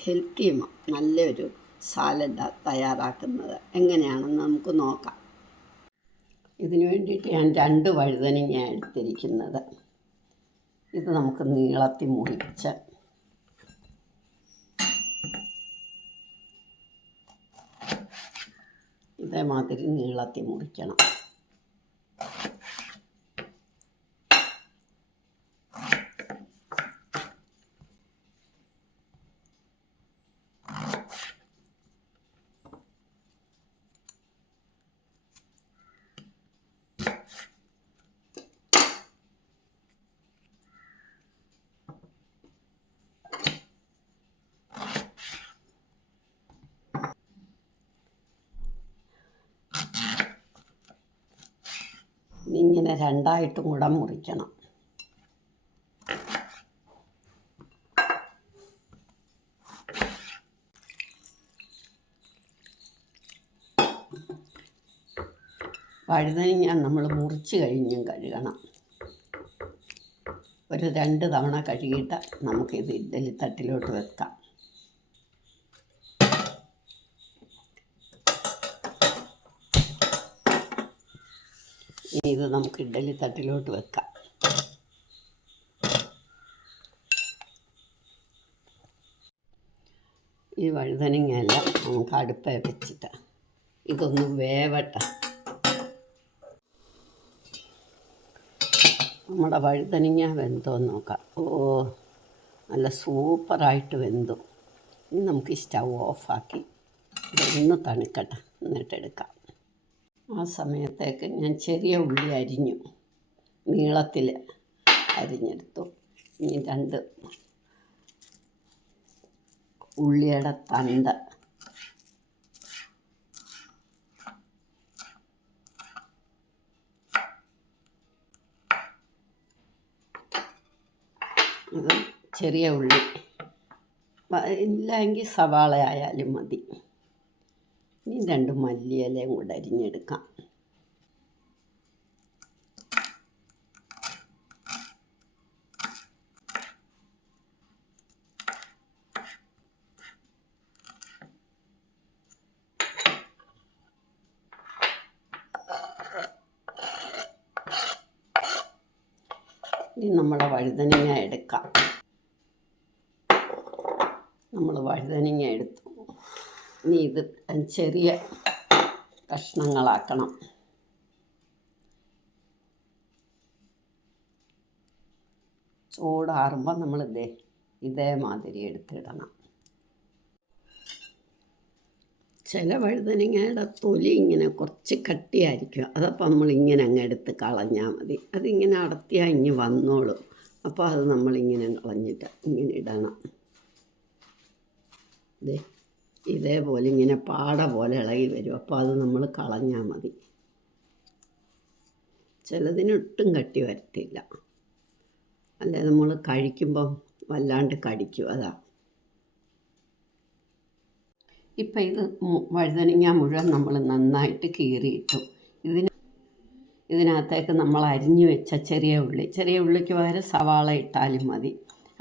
ഹെൽത്തിയും നല്ലൊരു സാലഡ് തയ്യാറാക്കുന്നത് എങ്ങനെയാണെന്ന് നമുക്ക് നോക്കാം. ഇതിനു വേണ്ടിയിട്ട് ഞാൻ 2 വഴുതനങ്ങ എടുത്തിരിക്കുന്നത്. ഇത് നമുക്ക് നീളത്തിൽ മുറിച്ച് ഇതേമാതിരി നീളത്തിൽ മുറിക്കണം. ഇങ്ങനെ 2ആയിട്ടും കൂടെ മുറിക്കണം. വഴുതനങ്ങ നമ്മൾ മുറിച്ച് കഴിഞ്ഞും കഴുകണം. ഒരു 2 തവണ കഴുകിയിട്ട് നമുക്കിത് ഇഡ്ഡലി തട്ടിലോട്ട് വെക്കാം. ഇനി ഇത് നമുക്ക് ഇഡ്ഡലി തട്ടിലോട്ട് വെക്കാം. ഈ വഴുതനങ്ങയെല്ലാം നമുക്ക് അടുപ്പേ വെച്ചിട്ട് ഇതൊന്ന് വേവട്ടെ. നമ്മുടെ വഴുതനങ്ങ വെന്തോന്ന് നോക്കാം. നല്ല സൂപ്പറായിട്ട് വെന്തു. ഇനി നമുക്ക് ഈ സ്റ്റൗ ഓഫാക്കി ഇതൊന്ന് തണുക്കട്ടെ, എന്നിട്ടെടുക്കാം. ആ സമയത്തേക്ക് ഞാൻ ചെറിയ ഉള്ളി അരിഞ്ഞു, നീളത്തിൽ അരിഞ്ഞെടുത്തു. ഇനി 2 ഉള്ളിയുടെ തണ്ട് അത് ചെറിയ ഉള്ളി, ഇല്ലെങ്കിൽ സവാള ആയാലും മതി. ഇനി 2 മല്ലിയിലയും കൂടെ അരിഞ്ഞെടുക്കാം. ഇനി നമ്മുടെ വഴുതനങ്ങ എടുക്കാം. നമ്മൾ വഴുതനങ്ങ എടുത്തു. ഇനി ഇത് ചെറിയ കഷ്ണങ്ങളാക്കണം. ചൂടാറുമ്പോൾ നമ്മൾ ഇതേമാതിരി എടുത്തിടണം. ചില വഴുതനങ്ങയുടെ തൊലി ഇങ്ങനെ കുറച്ച് കട്ടിയായിരിക്കും. അതപ്പോൾ നമ്മളിങ്ങനെ അങ്ങ് എടുത്ത് കളഞ്ഞാൽ മതി. അതിങ്ങനെ അടത്തിയാൽ ഇങ്ങനെ വന്നോളും. അപ്പോൾ അത് നമ്മളിങ്ങനെ കളഞ്ഞിട്ട് ഇങ്ങനെ ഇടണം. ഇതേപോലെ ഇങ്ങനെ പാട പോലെ ഇളകി വരും. അപ്പോൾ അത് നമ്മൾ കളഞ്ഞാൽ മതി. ചിലതിനൊട്ടും കട്ടി വരത്തില്ല, അല്ലെ നമ്മൾ കഴിക്കുമ്പം വല്ലാണ്ട് കടിക്കും. അതാ. ഇപ്പം ഇത് വഴുതനങ്ങ മുഴുവൻ നമ്മൾ നന്നായിട്ട് കീറിയിട്ടു. ഇതിനകത്തേക്ക് നമ്മൾ അരിഞ്ഞു വെച്ച ചെറിയ ഉള്ളിക്ക് പകരം സവാള ഇട്ടാലും മതി.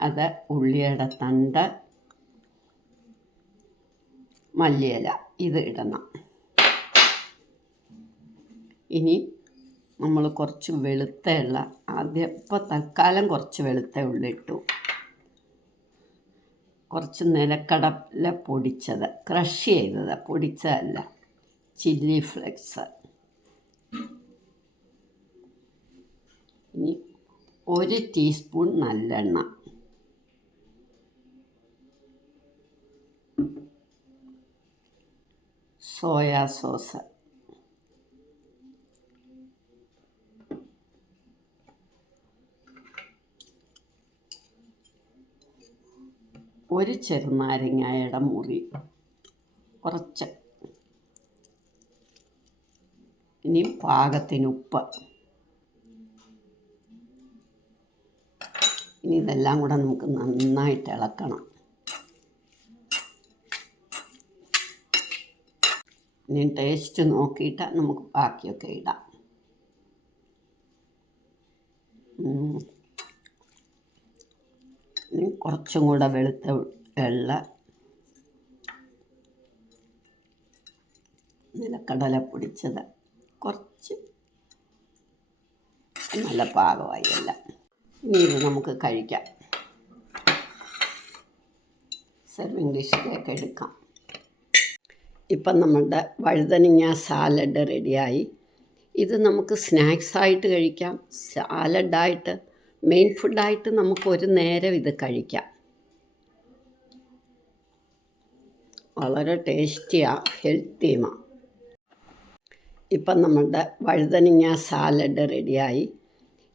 അത് ഉള്ളിയുടെ തണ്ട്, മല്ലിയില ഇത് ഇടണം. ഇനി നമ്മൾ കുറച്ച് വെളുത്തുള്ള ഇപ്പോൾ തൽക്കാലം കുറച്ച് വെളുത്ത ഉള്ളി ഇട്ടു. കുറച്ച് നിലക്കടല പൊടിച്ചത്, ക്രഷ് ചെയ്തത്, പൊടിച്ചതല്ല, ചില്ലി ഫ്ലെക്സ്. ഇനി 1 ടീസ്പൂൺ നല്ലെണ്ണ, സോയാ സോസ്, ഒരു ചെറുനാരങ്ങയുടെ മുറി, കുറച്ച്. ഇനി പാകത്തിന് ഉപ്പ്. ഇനി ഇതെല്ലാം കൂടെ നമുക്ക് നന്നായിട്ട് ഇളക്കണം. ഇനി ടേസ്റ്റ് നോക്കിയിട്ട് നമുക്ക് ബാക്കിയൊക്കെ ഇടാം. ഇനി കുറച്ചും കൂടെ വെളുത്ത വെള്ള, നിലക്കടല പൊടിച്ചത് കുറച്ച്, നല്ല പാകമായി എല്ലാം. ഇനി ഇത് നമുക്ക് കഴിക്കാം. സെർവിങ് ഡിഷിലേക്ക് എടുക്കാം. ഇപ്പം നമ്മുടെ വഴുതനങ്ങ സാലഡ് റെഡിയായി. ഇത് നമുക്ക് സ്നാക്സായിട്ട് കഴിക്കാം, സാലഡായിട്ട്, മെയിൻ ഫുഡായിട്ട് നമുക്ക് ഒരു നേരം ഇത് കഴിക്കാം. വളരെ ടേസ്റ്റിയാണ്, ഹെൽത്തിയുമാണ്. ഇപ്പം നമ്മുടെ വഴുതനങ്ങ സാലഡ് റെഡിയായി.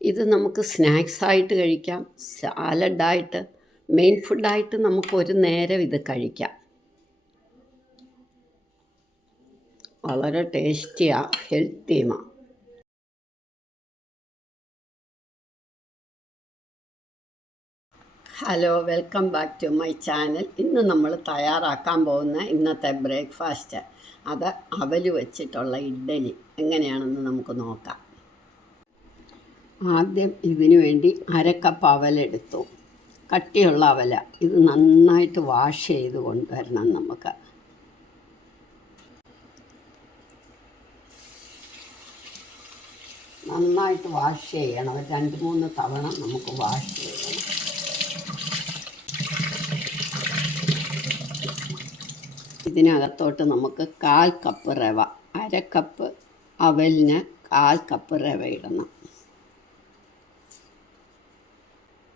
ഇത് നമുക്ക് സ്നാക്സായിട്ട് കഴിക്കാം, സാലഡായിട്ട്, മെയിൻ ഫുഡായിട്ട് നമുക്ക് ഒരു നേരം ഇത് കഴിക്കാം. വളരെ ടേസ്റ്റിയാണ്, ഹെൽത്തിയുമാണ്. Hello, welcome back to my channel. ഇന്ന് നമ്മൾ തയ്യാറാക്കാൻ പോകുന്ന ഇന്നത്തെ ബ്രേക്ക്ഫാസ്റ്റ്, അത് അവൽ വെച്ചിട്ടുള്ള ഇഡ്ഡലി എങ്ങനെയാണെന്ന് നമുക്ക് നോക്കാം. ആദ്യം ഇതിനു വേണ്ടി 1/2 കപ്പ് അവലെടുത്തു. കട്ടിയുള്ള അവല. ഇത് നന്നായിട്ട് വാഷ് ചെയ്ത് കൊണ്ടുവരണം. നമുക്ക് നന്നായിട്ട് വാഷ് ചെയ്യണം. 2-3 തവണ നമുക്ക് വാഷ് ചെയ്യണം. ഇതിനകത്തോട്ട് നമുക്ക് 1/4 കപ്പ് റവ, 1/2 കപ്പ് അവലിന് 1/4 കപ്പ് റവ ഇടണം.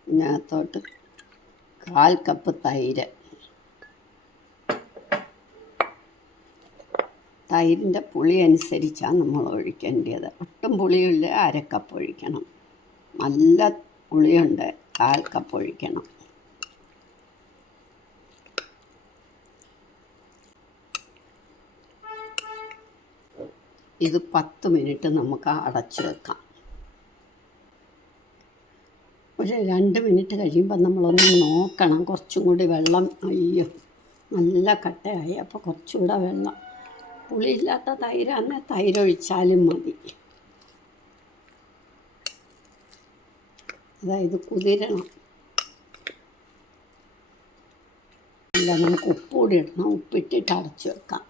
ഇതിനകത്തോട്ട് 1/4 കപ്പ് തൈര്. തൈരിൻ്റെ പുളി അനുസരിച്ചാണ് നമ്മൾ ഒഴിക്കേണ്ടത്. ഒട്ടും പുളിയില്ല, 1/2 കപ്പ് ഒഴിക്കണം. നല്ല പുളിയുണ്ട്, 1/4 കപ്പ് ഒഴിക്കണം. ഇത് 10 മിനിറ്റ് നമുക്ക് അടച്ചു വെക്കാം. ഒരു 2 മിനിറ്റ് കഴിയുമ്പോൾ നമ്മളൊന്ന് നോക്കണം. കുറച്ചും കൂടി വെള്ളം, അയ്യോ നല്ല കട്ടയായി. അപ്പോൾ കുറച്ചുകൂടെ വെള്ളം, പുളിയില്ലാത്ത തൈരാണ്, തൈരൊഴിച്ചാലും മതി. അതായത് കുതിരണം. അല്ല, നമുക്ക് ഉപ്പ് കൂടി ഇടണം. ഉപ്പിട്ടിട്ട് അടച്ചു വെക്കാം.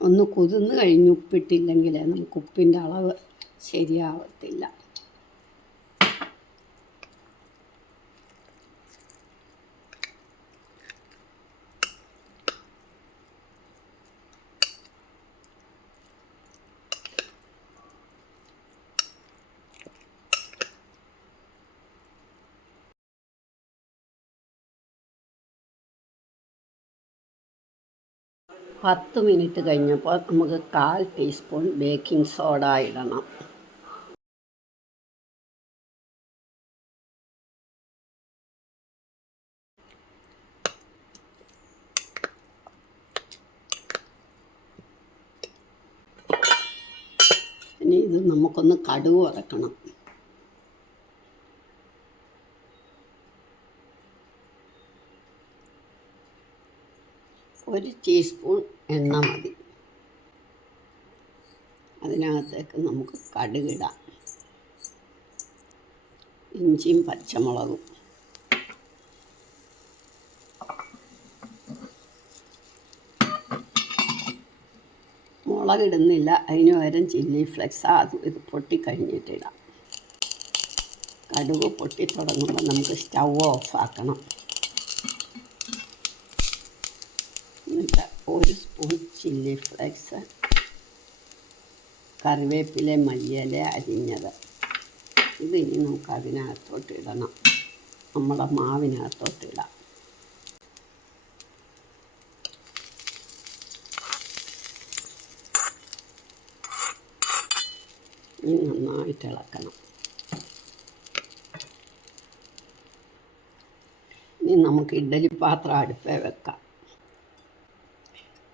ഒന്ന് കുതിർന്ന് കഴിഞ്ഞ് ഉപ്പിട്ടില്ലെങ്കിൽ നമുക്ക് ഉപ്പിൻ്റെ അളവ് ശരിയാവത്തില്ല. പത്ത് മിനിറ്റ് കഴിഞ്ഞപ്പോൾ നമുക്ക് 1/4 ടീസ്പൂൺ ബേക്കിംഗ് സോഡ ഇടണം. ഇനി ഇത് നമുക്കൊന്ന് കടുക് വറക്കണം. ഒരു ടീസ്പൂൺ എണ്ണ മതി. അതിനകത്തേക്ക് നമുക്ക് കടുകിടാം. ഇഞ്ചിയും പച്ചമുളകും, മുളകിടുന്നില്ല, അതിന് പകരം ചില്ലി ഫ്ലെക്സ്. അത് ഇത് പൊട്ടിക്കഴിഞ്ഞിട്ടിടാം. കടുക് പൊട്ടി തുടങ്ങുമ്പോൾ നമുക്ക് സ്റ്റൗ ഓഫാക്കണം. എന്നിട്ട് 1 സ്പൂൺ ചില്ലി ഫ്ലെക്സ്, കറിവേപ്പില, മല്ലിയില അരിഞ്ഞത്, ഇതിനി നമുക്ക് അതിനകത്തോട്ട് ഇടണം. നമ്മളെ മാവിനകത്തോട്ട് ഇടാം. ഇനി നന്നായിട്ട് ഇളക്കണം. ഇനി നമുക്ക് ഇഡ്ഡലി പാത്രം അടുപ്പേ വെക്കാം.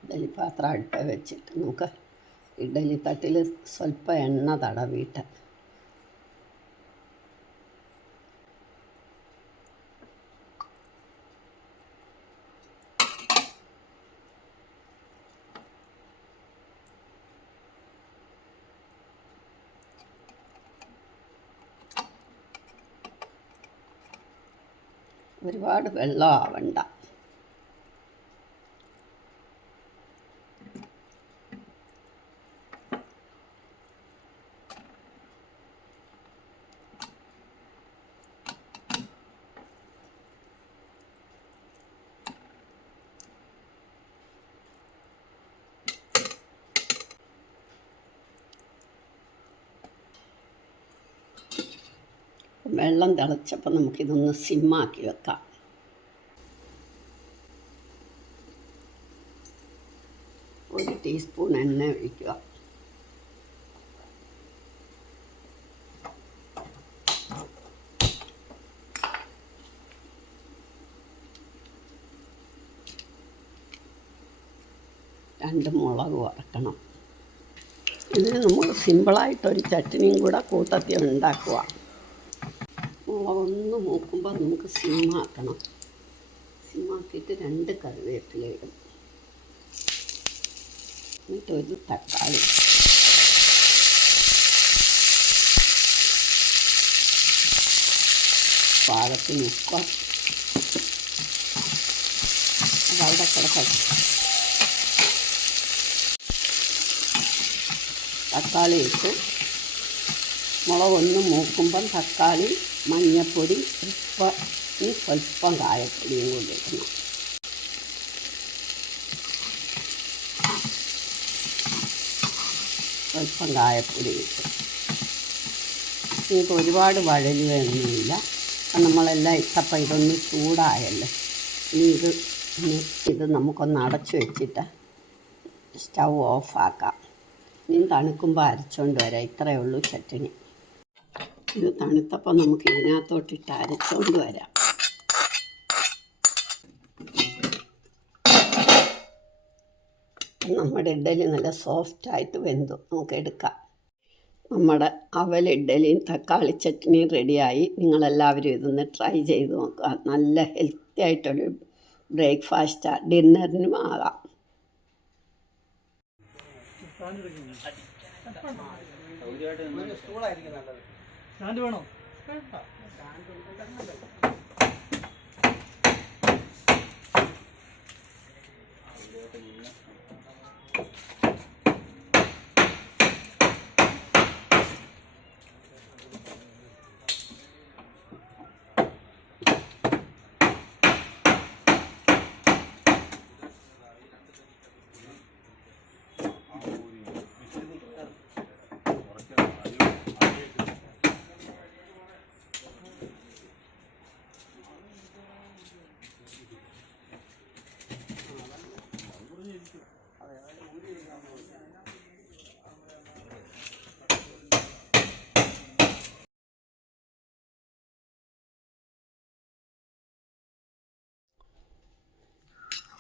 ഇഡ്ഡലി പാത്രം അടുപ്പേ വെച്ചിട്ട് നമുക്ക് ഇഡ്ഡലി തട്ടിൽ സ്വല്പം എണ്ണ തടവിയിട്ട് ഒരുപാട് വെള്ളം ആവണ്ട. വെള്ളം തിളച്ചപ്പോൾ നമുക്കിതൊന്ന് സിമ്മാക്കി വെക്കാം. ഒരു ടീസ്പൂൺ എണ്ണ ഒഴിക്കുക. രണ്ട് മുളക് വറക്കണം. ഇതിന് നമ്മൾ സിമ്പിളായിട്ടൊരു ചട്നിയും കൂടെ കൂട്ടത്തിൽ ഉണ്ടാക്കുക. മുളകൊന്ന് മൂക്കുമ്പോൾ നമുക്ക് സിമ്മാക്കണം. സിമ്മാക്കിയിട്ട് 2 കറിവേപ്പില ഇടും. എന്നിട്ട് ഒരു തക്കാളി, പാകത്തിന് ഉപ്പ്, അതവിടെ കിടക്കട്ടെ. തക്കാളി ഇട്ട് മുളകൊന്ന് മൂക്കുമ്പം തക്കാളി, മഞ്ഞൾപ്പൊടി, ഉപ്പ്, ഈ സ്വല്പം കായപ്പൊടിയും കൂടി ഇടണം. ഒരല്പം കായപ്പൊടി ഇട്ടു. നിങ്ങൾക്ക് ഒരുപാട് വഴലുകയൊന്നുമില്ല. അപ്പം നമ്മളെല്ലാം ഇട്ടപ്പോൾ ഇതൊന്ന് ചൂടായല്ലോ. ഇത് നമുക്കൊന്ന് അടച്ചു വെച്ചിട്ട് സ്റ്റൗ ഓഫാക്കാം. ഇനി തണുക്കുമ്പോൾ അരച്ചുകൊണ്ട് വരാം. ഇത്രയേ ഉള്ളൂ ചട്ടിണി. ഇത് തണുത്തപ്പോൾ നമുക്ക് ഇതിനകത്തോട്ടിട്ട് അരച്ചുകൊണ്ട് വരാം. നമ്മുടെ ഇഡ്ഡലി നല്ല സോഫ്റ്റായിട്ട് വെന്തു. നമുക്ക് എടുക്കാം. നമ്മുടെ അവൽ ഇഡ്ഡലിയും തക്കാളി ചട്നിയും റെഡിയായി. നിങ്ങളെല്ലാവരും ഇതൊന്ന് ട്രൈ ചെയ്ത് നോക്കുക. നല്ല ഹെൽത്തി ആയിട്ടൊരു ബ്രേക്ക്ഫാസ്റ്റാണ്. ഡിന്നറിനും ആകാം.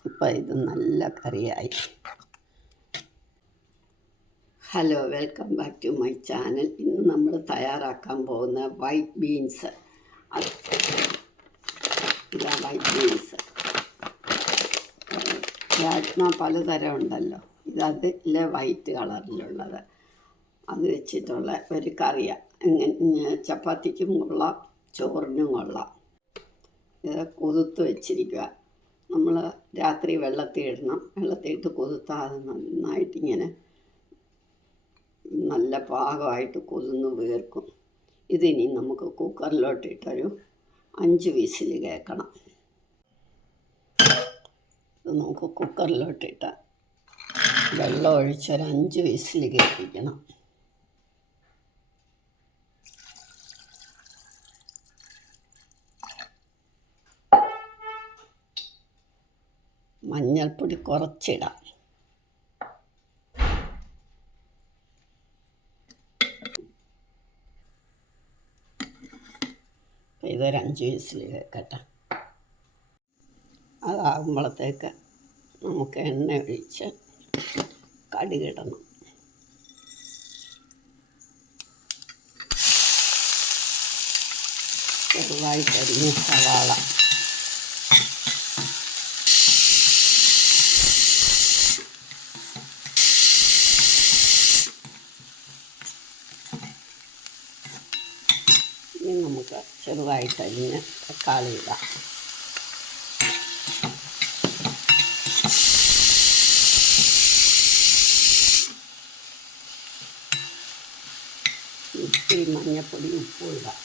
ഇപ്പം ഇത് നല്ല കറിയായി. Hello, welcome back to my channel. ഇന്ന് നമ്മൾ തയ്യാറാക്കാൻ പോകുന്ന വൈറ്റ് ബീൻസ്. ഇതാ വൈറ്റ് ബീൻസ്. രാജ്മ പലതരം ഉണ്ടല്ലോ. ഇതിലെ വൈറ്റ് കളറിലുള്ളത്. അത് വെച്ചിട്ടുള്ള ഒരു കറിയാണ്. എങ്ങനെ ചപ്പാത്തിക്കും കൊള്ളാം, ചോറിനും കൊള്ളാം. ഇത് കുതിർത്ത് വെച്ചിരിക്കുക. നമ്മൾ രാത്രി വെള്ളത്തിൽ ഇടണം. വെള്ളത്തിലിട്ട് കുതിർത്താൽ നന്നായിട്ടിങ്ങനെ നല്ല പാകമായിട്ട് കുതിർന്ന് വീർക്കും. ഇതിനി നമുക്ക് കുക്കറിലോട്ടിട്ടൊരു 5 വിസിൽ കേൾക്കണം. ഇത് നമുക്ക് കുക്കറിലോട്ടിട്ട് വെള്ളം ഒഴിച്ചൊരു 5 വിസിൽ കേൾപ്പിക്കണം. മഞ്ഞൾപ്പൊടി കുറച്ചിടാം. ഇതൊരു 5 വിസിൽ കേൾക്കട്ടെ. അതാകുമ്പോഴത്തേക്ക് നമുക്ക് എണ്ണ ഒഴിച്ച് കടുകിടണം. ചെറുതായിട്ടരിഞ്ഞ സവാള, ഇനി നമുക്ക് ചെറുതായിട്ടരിഞ്ഞ് തക്കാളി ഇടാം. ഇത്തിരി മഞ്ഞൾപ്പൊടി, ഉപ്പും ഇടാം.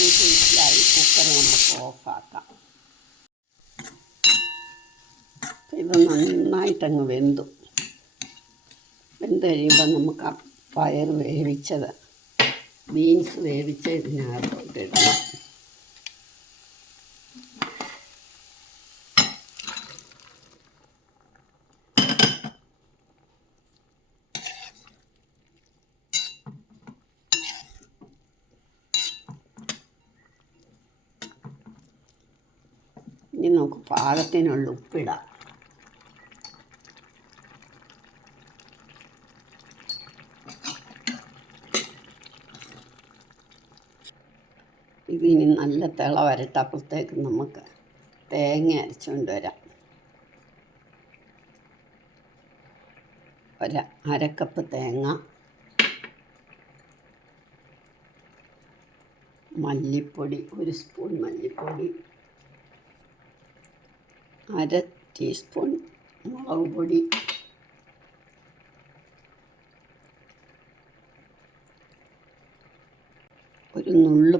മനസ്സിലായി. കുക്കർ നമുക്ക് ഓഫാക്കാം. ഇത് നന്നായിട്ടങ്ങ് വെന്ത് കഴിയുമ്പോൾ നമുക്ക് ആ പയർ വേവിച്ചത്, ബീൻസ് വേവിച്ച ഇതിനകത്തോട്ട് ഇടണം. ഇനി നമുക്ക് പാകത്തിനുള്ള ഉപ്പിടാം. ഇതിനി നല്ല തിള വരട്ടെ. അപ്പോഴത്തേക്ക് നമുക്ക് തേങ്ങ അരച്ചുകൊണ്ട് വരാം. അരക്കപ്പ് തേങ്ങ, മല്ലിപ്പൊടി 1 സ്പൂൺ മല്ലിപ്പൊടി, 1 ടീസ്പൂൺ മുളക് പൊടി, ഒരു നുള്ളു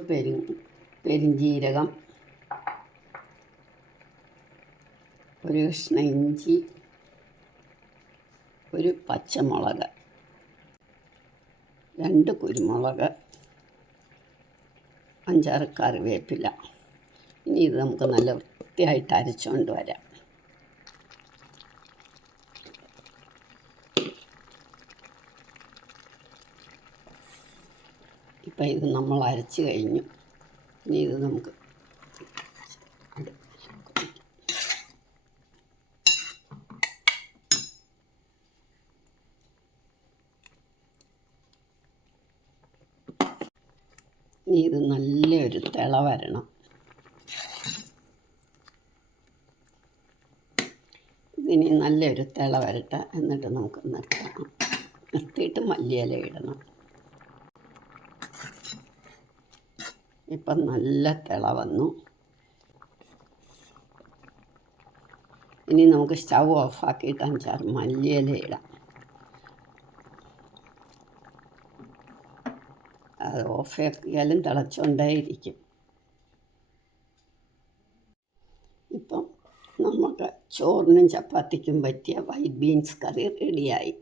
പെരിഞ്ജീരകം, ഒരു കഷ്ണം ഇഞ്ചി, ഒരു പച്ചമുളക്, 2 കുരുമുളക്, 5-6 കറിവേപ്പില. ഇനി ഇത് നമുക്ക് നല്ല വൃത്തിയായിട്ട് അരച്ചുകൊണ്ട് വരാം. ഇപ്പം ഇത് നമ്മൾ അരച്ച് കഴിഞ്ഞു. ഇനി ഇത് നമുക്ക് നല്ലൊരു തിള വരണം. ഇതിനി നല്ലൊരു തിള വരട്ടെ. എന്നിട്ട് നമുക്ക് നിർത്തിയിട്ട് മല്ലിയില ഇടണം. ഇപ്പം നല്ല തിള വന്നു. ഇനി നമുക്ക് സ്റ്റൗ ഓഫാക്കിയിട്ട് 5-6 മല്ലിയില ഇടാം. അത് ഓഫാക്കിയാലും തിളച്ചുകൊണ്ടേയിരിക്കും. ഇപ്പം നമുക്ക് ചോറിനും ചപ്പാത്തിക്കും പറ്റിയ വൈറ്റ് ബീൻസ് കറി റെഡിയായി.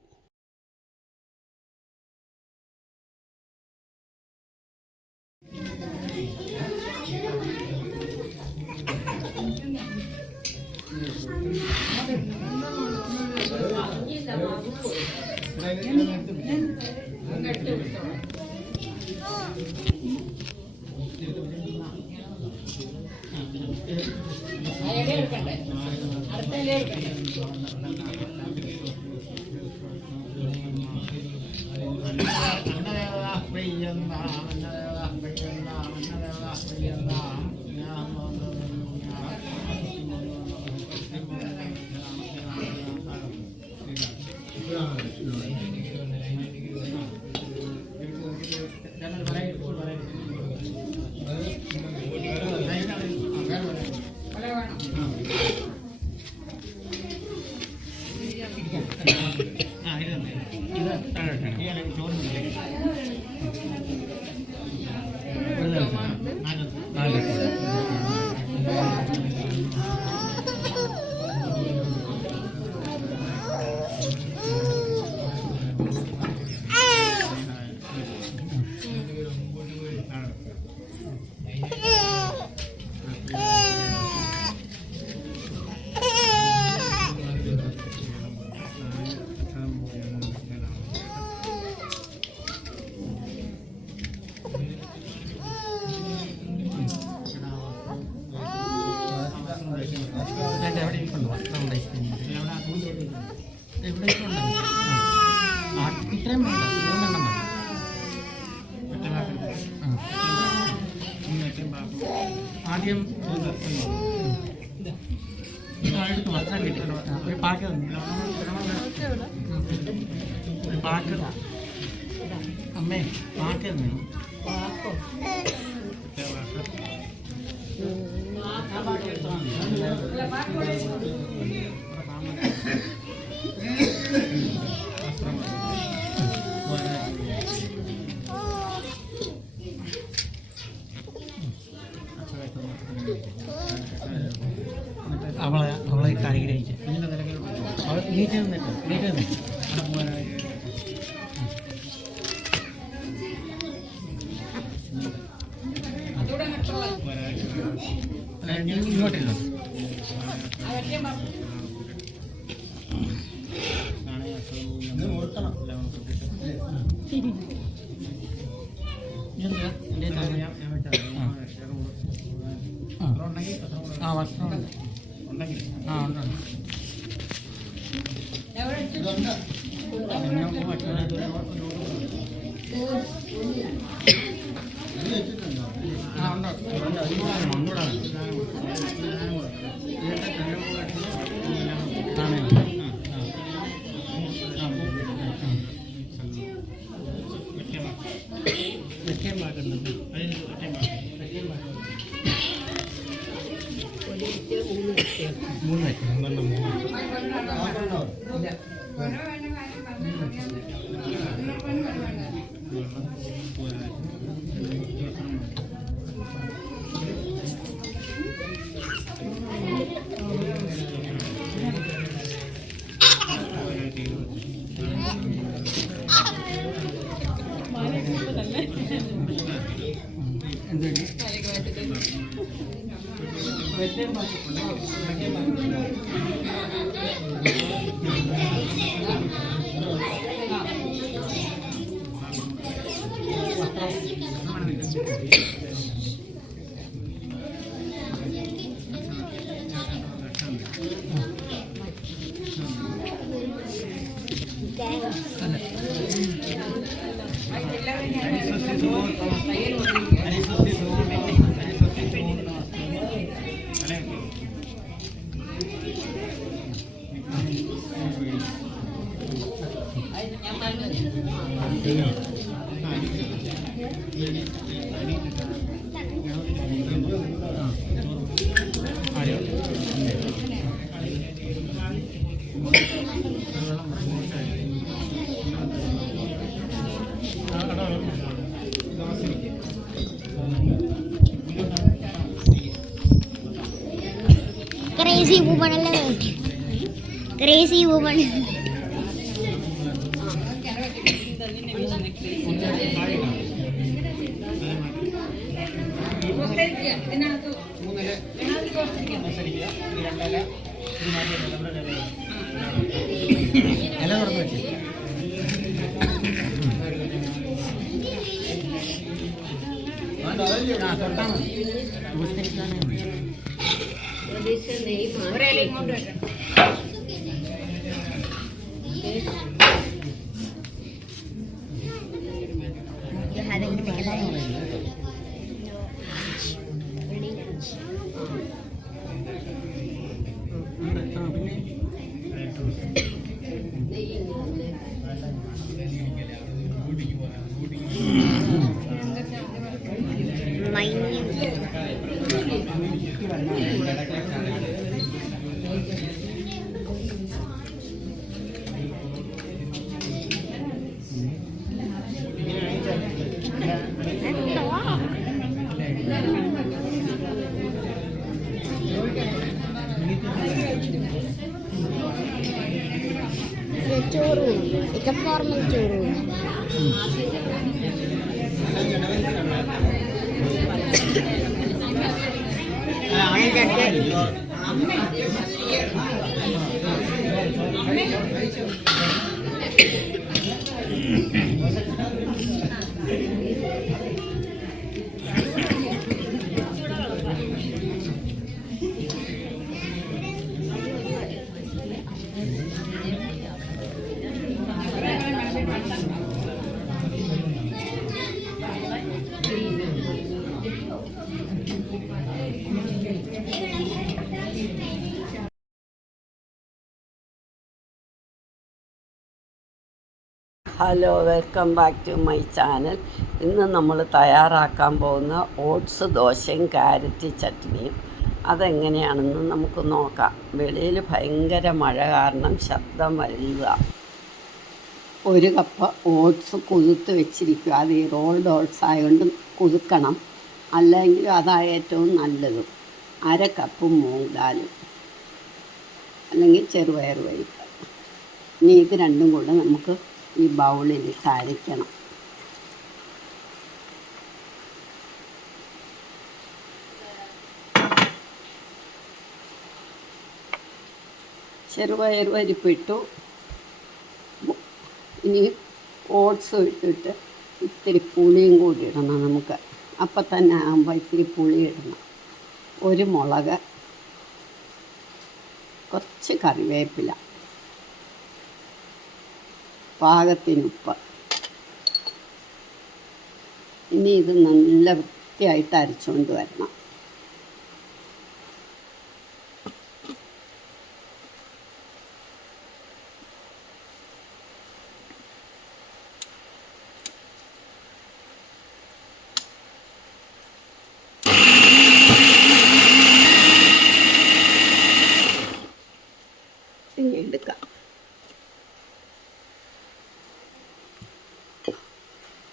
ആദ്യം എടുത്ത് വസ്ത്രം കിട്ടി ഒരു പാക്ക് ഒരു പാക്ക് അമ്മേ പാക്ക് വേണം. അവളെ അനുഗ്രഹിച്ച് അവൾ നീറ്റ് ഇങ്ങോട്ടില്ല. ആ വസ്ത്രമുണ്ട്. ആ ഉണ്ട്. ആ ഉണ്ട്. വെക്കാൻ മൂന്ന് വെച്ച് Crazy woman അല്ലേ crazy woman ഇല തുറന്ന് വെച്ച് തൊട്ടാൽ മതി ചോറ് ഇതൊക്കെ ഫോർമൽ ചോറ് hello, welcome back to my channel. ഇന്ന് നമ്മൾ തയ്യാറാക്കാൻ പോകുന്ന ഓട്സ് ദോശയും ക്യാരറ്റ് ചട്നിയും. അതെങ്ങനെയാണെന്ന് നമുക്ക് നോക്കാം. വെളിയിൽ ഭയങ്കര മഴ കാരണം ശബ്ദം വലുതാ. 1 കപ്പ് ഓട്സ് കുതിർത്ത് വെച്ചിരിക്കുക. അത് ഈ റോൾഡ് ഓട്സ് ആയതുകൊണ്ട് കുതിർക്കണം, അല്ലെങ്കിൽ അതാണ് ഏറ്റവും നല്ലത്. 1/2 കപ്പ് മൂങ്കാൽ അല്ലെങ്കിൽ ചെറുപയർ പരിപ്പ്. ഇനി ഇത് രണ്ടും കൂടെ നമുക്ക് ഈ ബൗളിലിട്ട് അരയ്ക്കണം. ചെറുപയർ പരിപ്പിട്ടു. ഇനി ഓട്സ് ഇട്ടിട്ട് ഇത്തിരി പുളിയും കൂടി ഇടണം നമുക്ക്. അപ്പം തന്നെ ആകുമ്പോൾ ഇത്തിരി പുളി ഇടണം. 1 മുളക്, കുറച്ച് കറിവേപ്പില, പാകത്തിന് ഉപ്പ്. ഇനി ഇത് നല്ല വൃത്തിയായിട്ട് അരച്ചുകൊണ്ട് വരണം.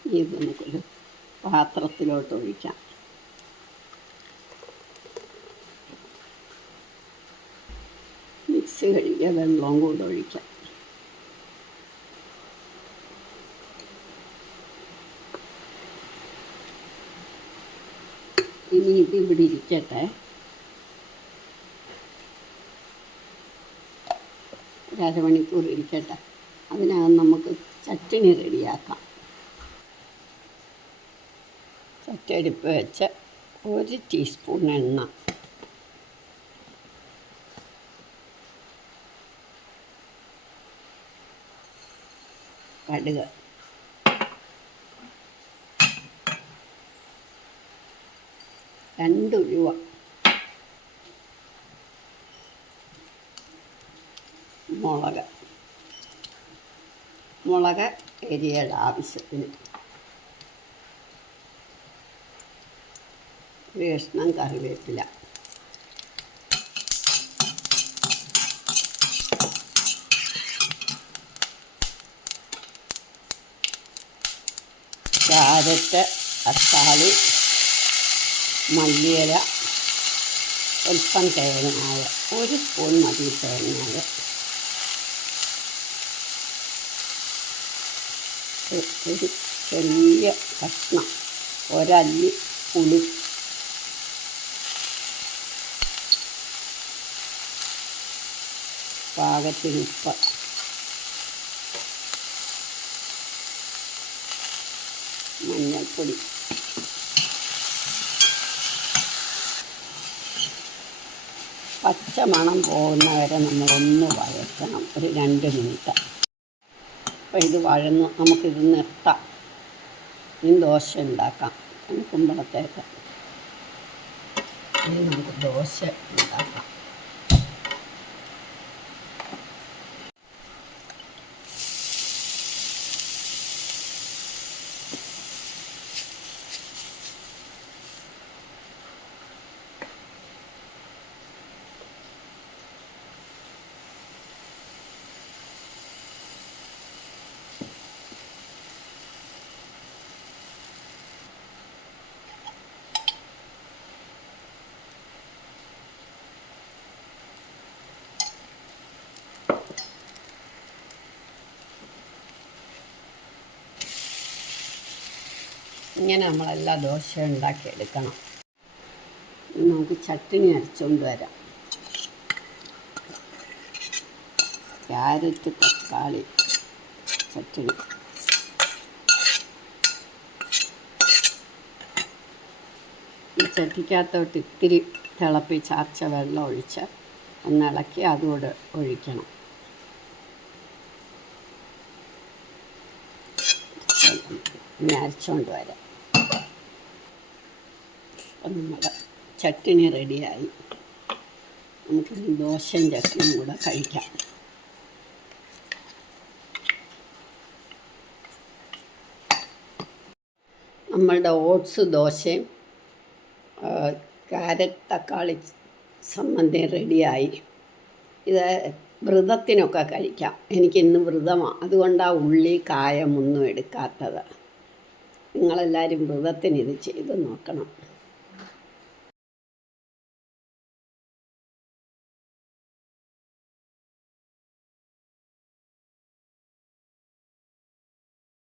ഇത് നമുക്കൊരു പാത്രത്തിലോട്ട് ഒഴിക്കാം. മിക്സ് കഴുകിയ വെള്ളവും കൂടെ ഒഴിക്കാം. ഇനി ഇത് ഇവിടെ ഇരിക്കട്ടെ. ഒരു അരമണിക്കൂർ ഇരിക്കട്ടെ. അതിനകം നമുക്ക് ചട്ടിണി റെഡിയാക്കാം. ചട്ടടുപ്പ് വെച്ച് 1 ടീസ്പൂൺ എണ്ണ, കടുക്, രണ്ട് ഉലുവ, മുളക് എരിയുടെ ആവശ്യത്തിന്, ഒരു കഷ്ണം കറിവേപ്പില, ക്യാരറ്റ്, തക്കാളി, മല്ലിയില, അല്പം തേങ്ങായ, 1 സ്പൂൺ മതി തേങ്ങായ, ഒരു ചെറിയ കഷ്ണം, ഒരല്ലി പുളി, പാകത്തിന് ഉപ്പ്, മഞ്ഞൾപ്പൊടി, പച്ചമണം പോകുന്നവരെ നമ്മളൊന്ന് വഴറ്റണം, ഒരു 2 മിനിറ്റ്. അപ്പോൾ ഇത് വഴന്ന് നമുക്കിത് നിർത്താം. ഇനി ദോശ ഉണ്ടാക്കാം. കുമ്പളത്തേക്ക് ഇനി നമുക്ക് ദോശ ഉണ്ടാക്കാം. ഇങ്ങനെ നമ്മളെല്ലാം ദോശ ഉണ്ടാക്കിയെടുക്കണം. നമുക്ക് ചട്ടിണി അരച്ചുകൊണ്ട് വരാം. ക്യാരറ്റ്, തക്കാളി ചട്ടിണി. ഈ ചട്ടിക്കകത്തോട്ട് ഇത്തിരി തിളപ്പിച്ചാർച്ച വെള്ളം ഒഴിച്ച് ഒന്നിളക്കി അതുകൂടെ ഒഴിക്കണം. ഇനി അരച്ചുകൊണ്ട് വരാം. അപ്പം നമ്മുടെ ചട്ടിണി റെഡിയായി. നമുക്കിനി ദോശയും ചട്നിയും കൂടെ കഴിക്കാം. നമ്മളുടെ ഓട്സ് ദോശയും ക്യാരറ്റ് തക്കാളി സംബന്ധി റെഡിയായി. ഇത് വ്രതത്തിനൊക്കെ കഴിക്കാം. എനിക്കിന്ന് വ്രതമാണ്, അതുകൊണ്ടാണ് ഉള്ളി കായമൊന്നും എടുക്കാത്തത്. നിങ്ങളെല്ലാവരും വ്രതത്തിന് ഇത് ചെയ്ത് നോക്കണം.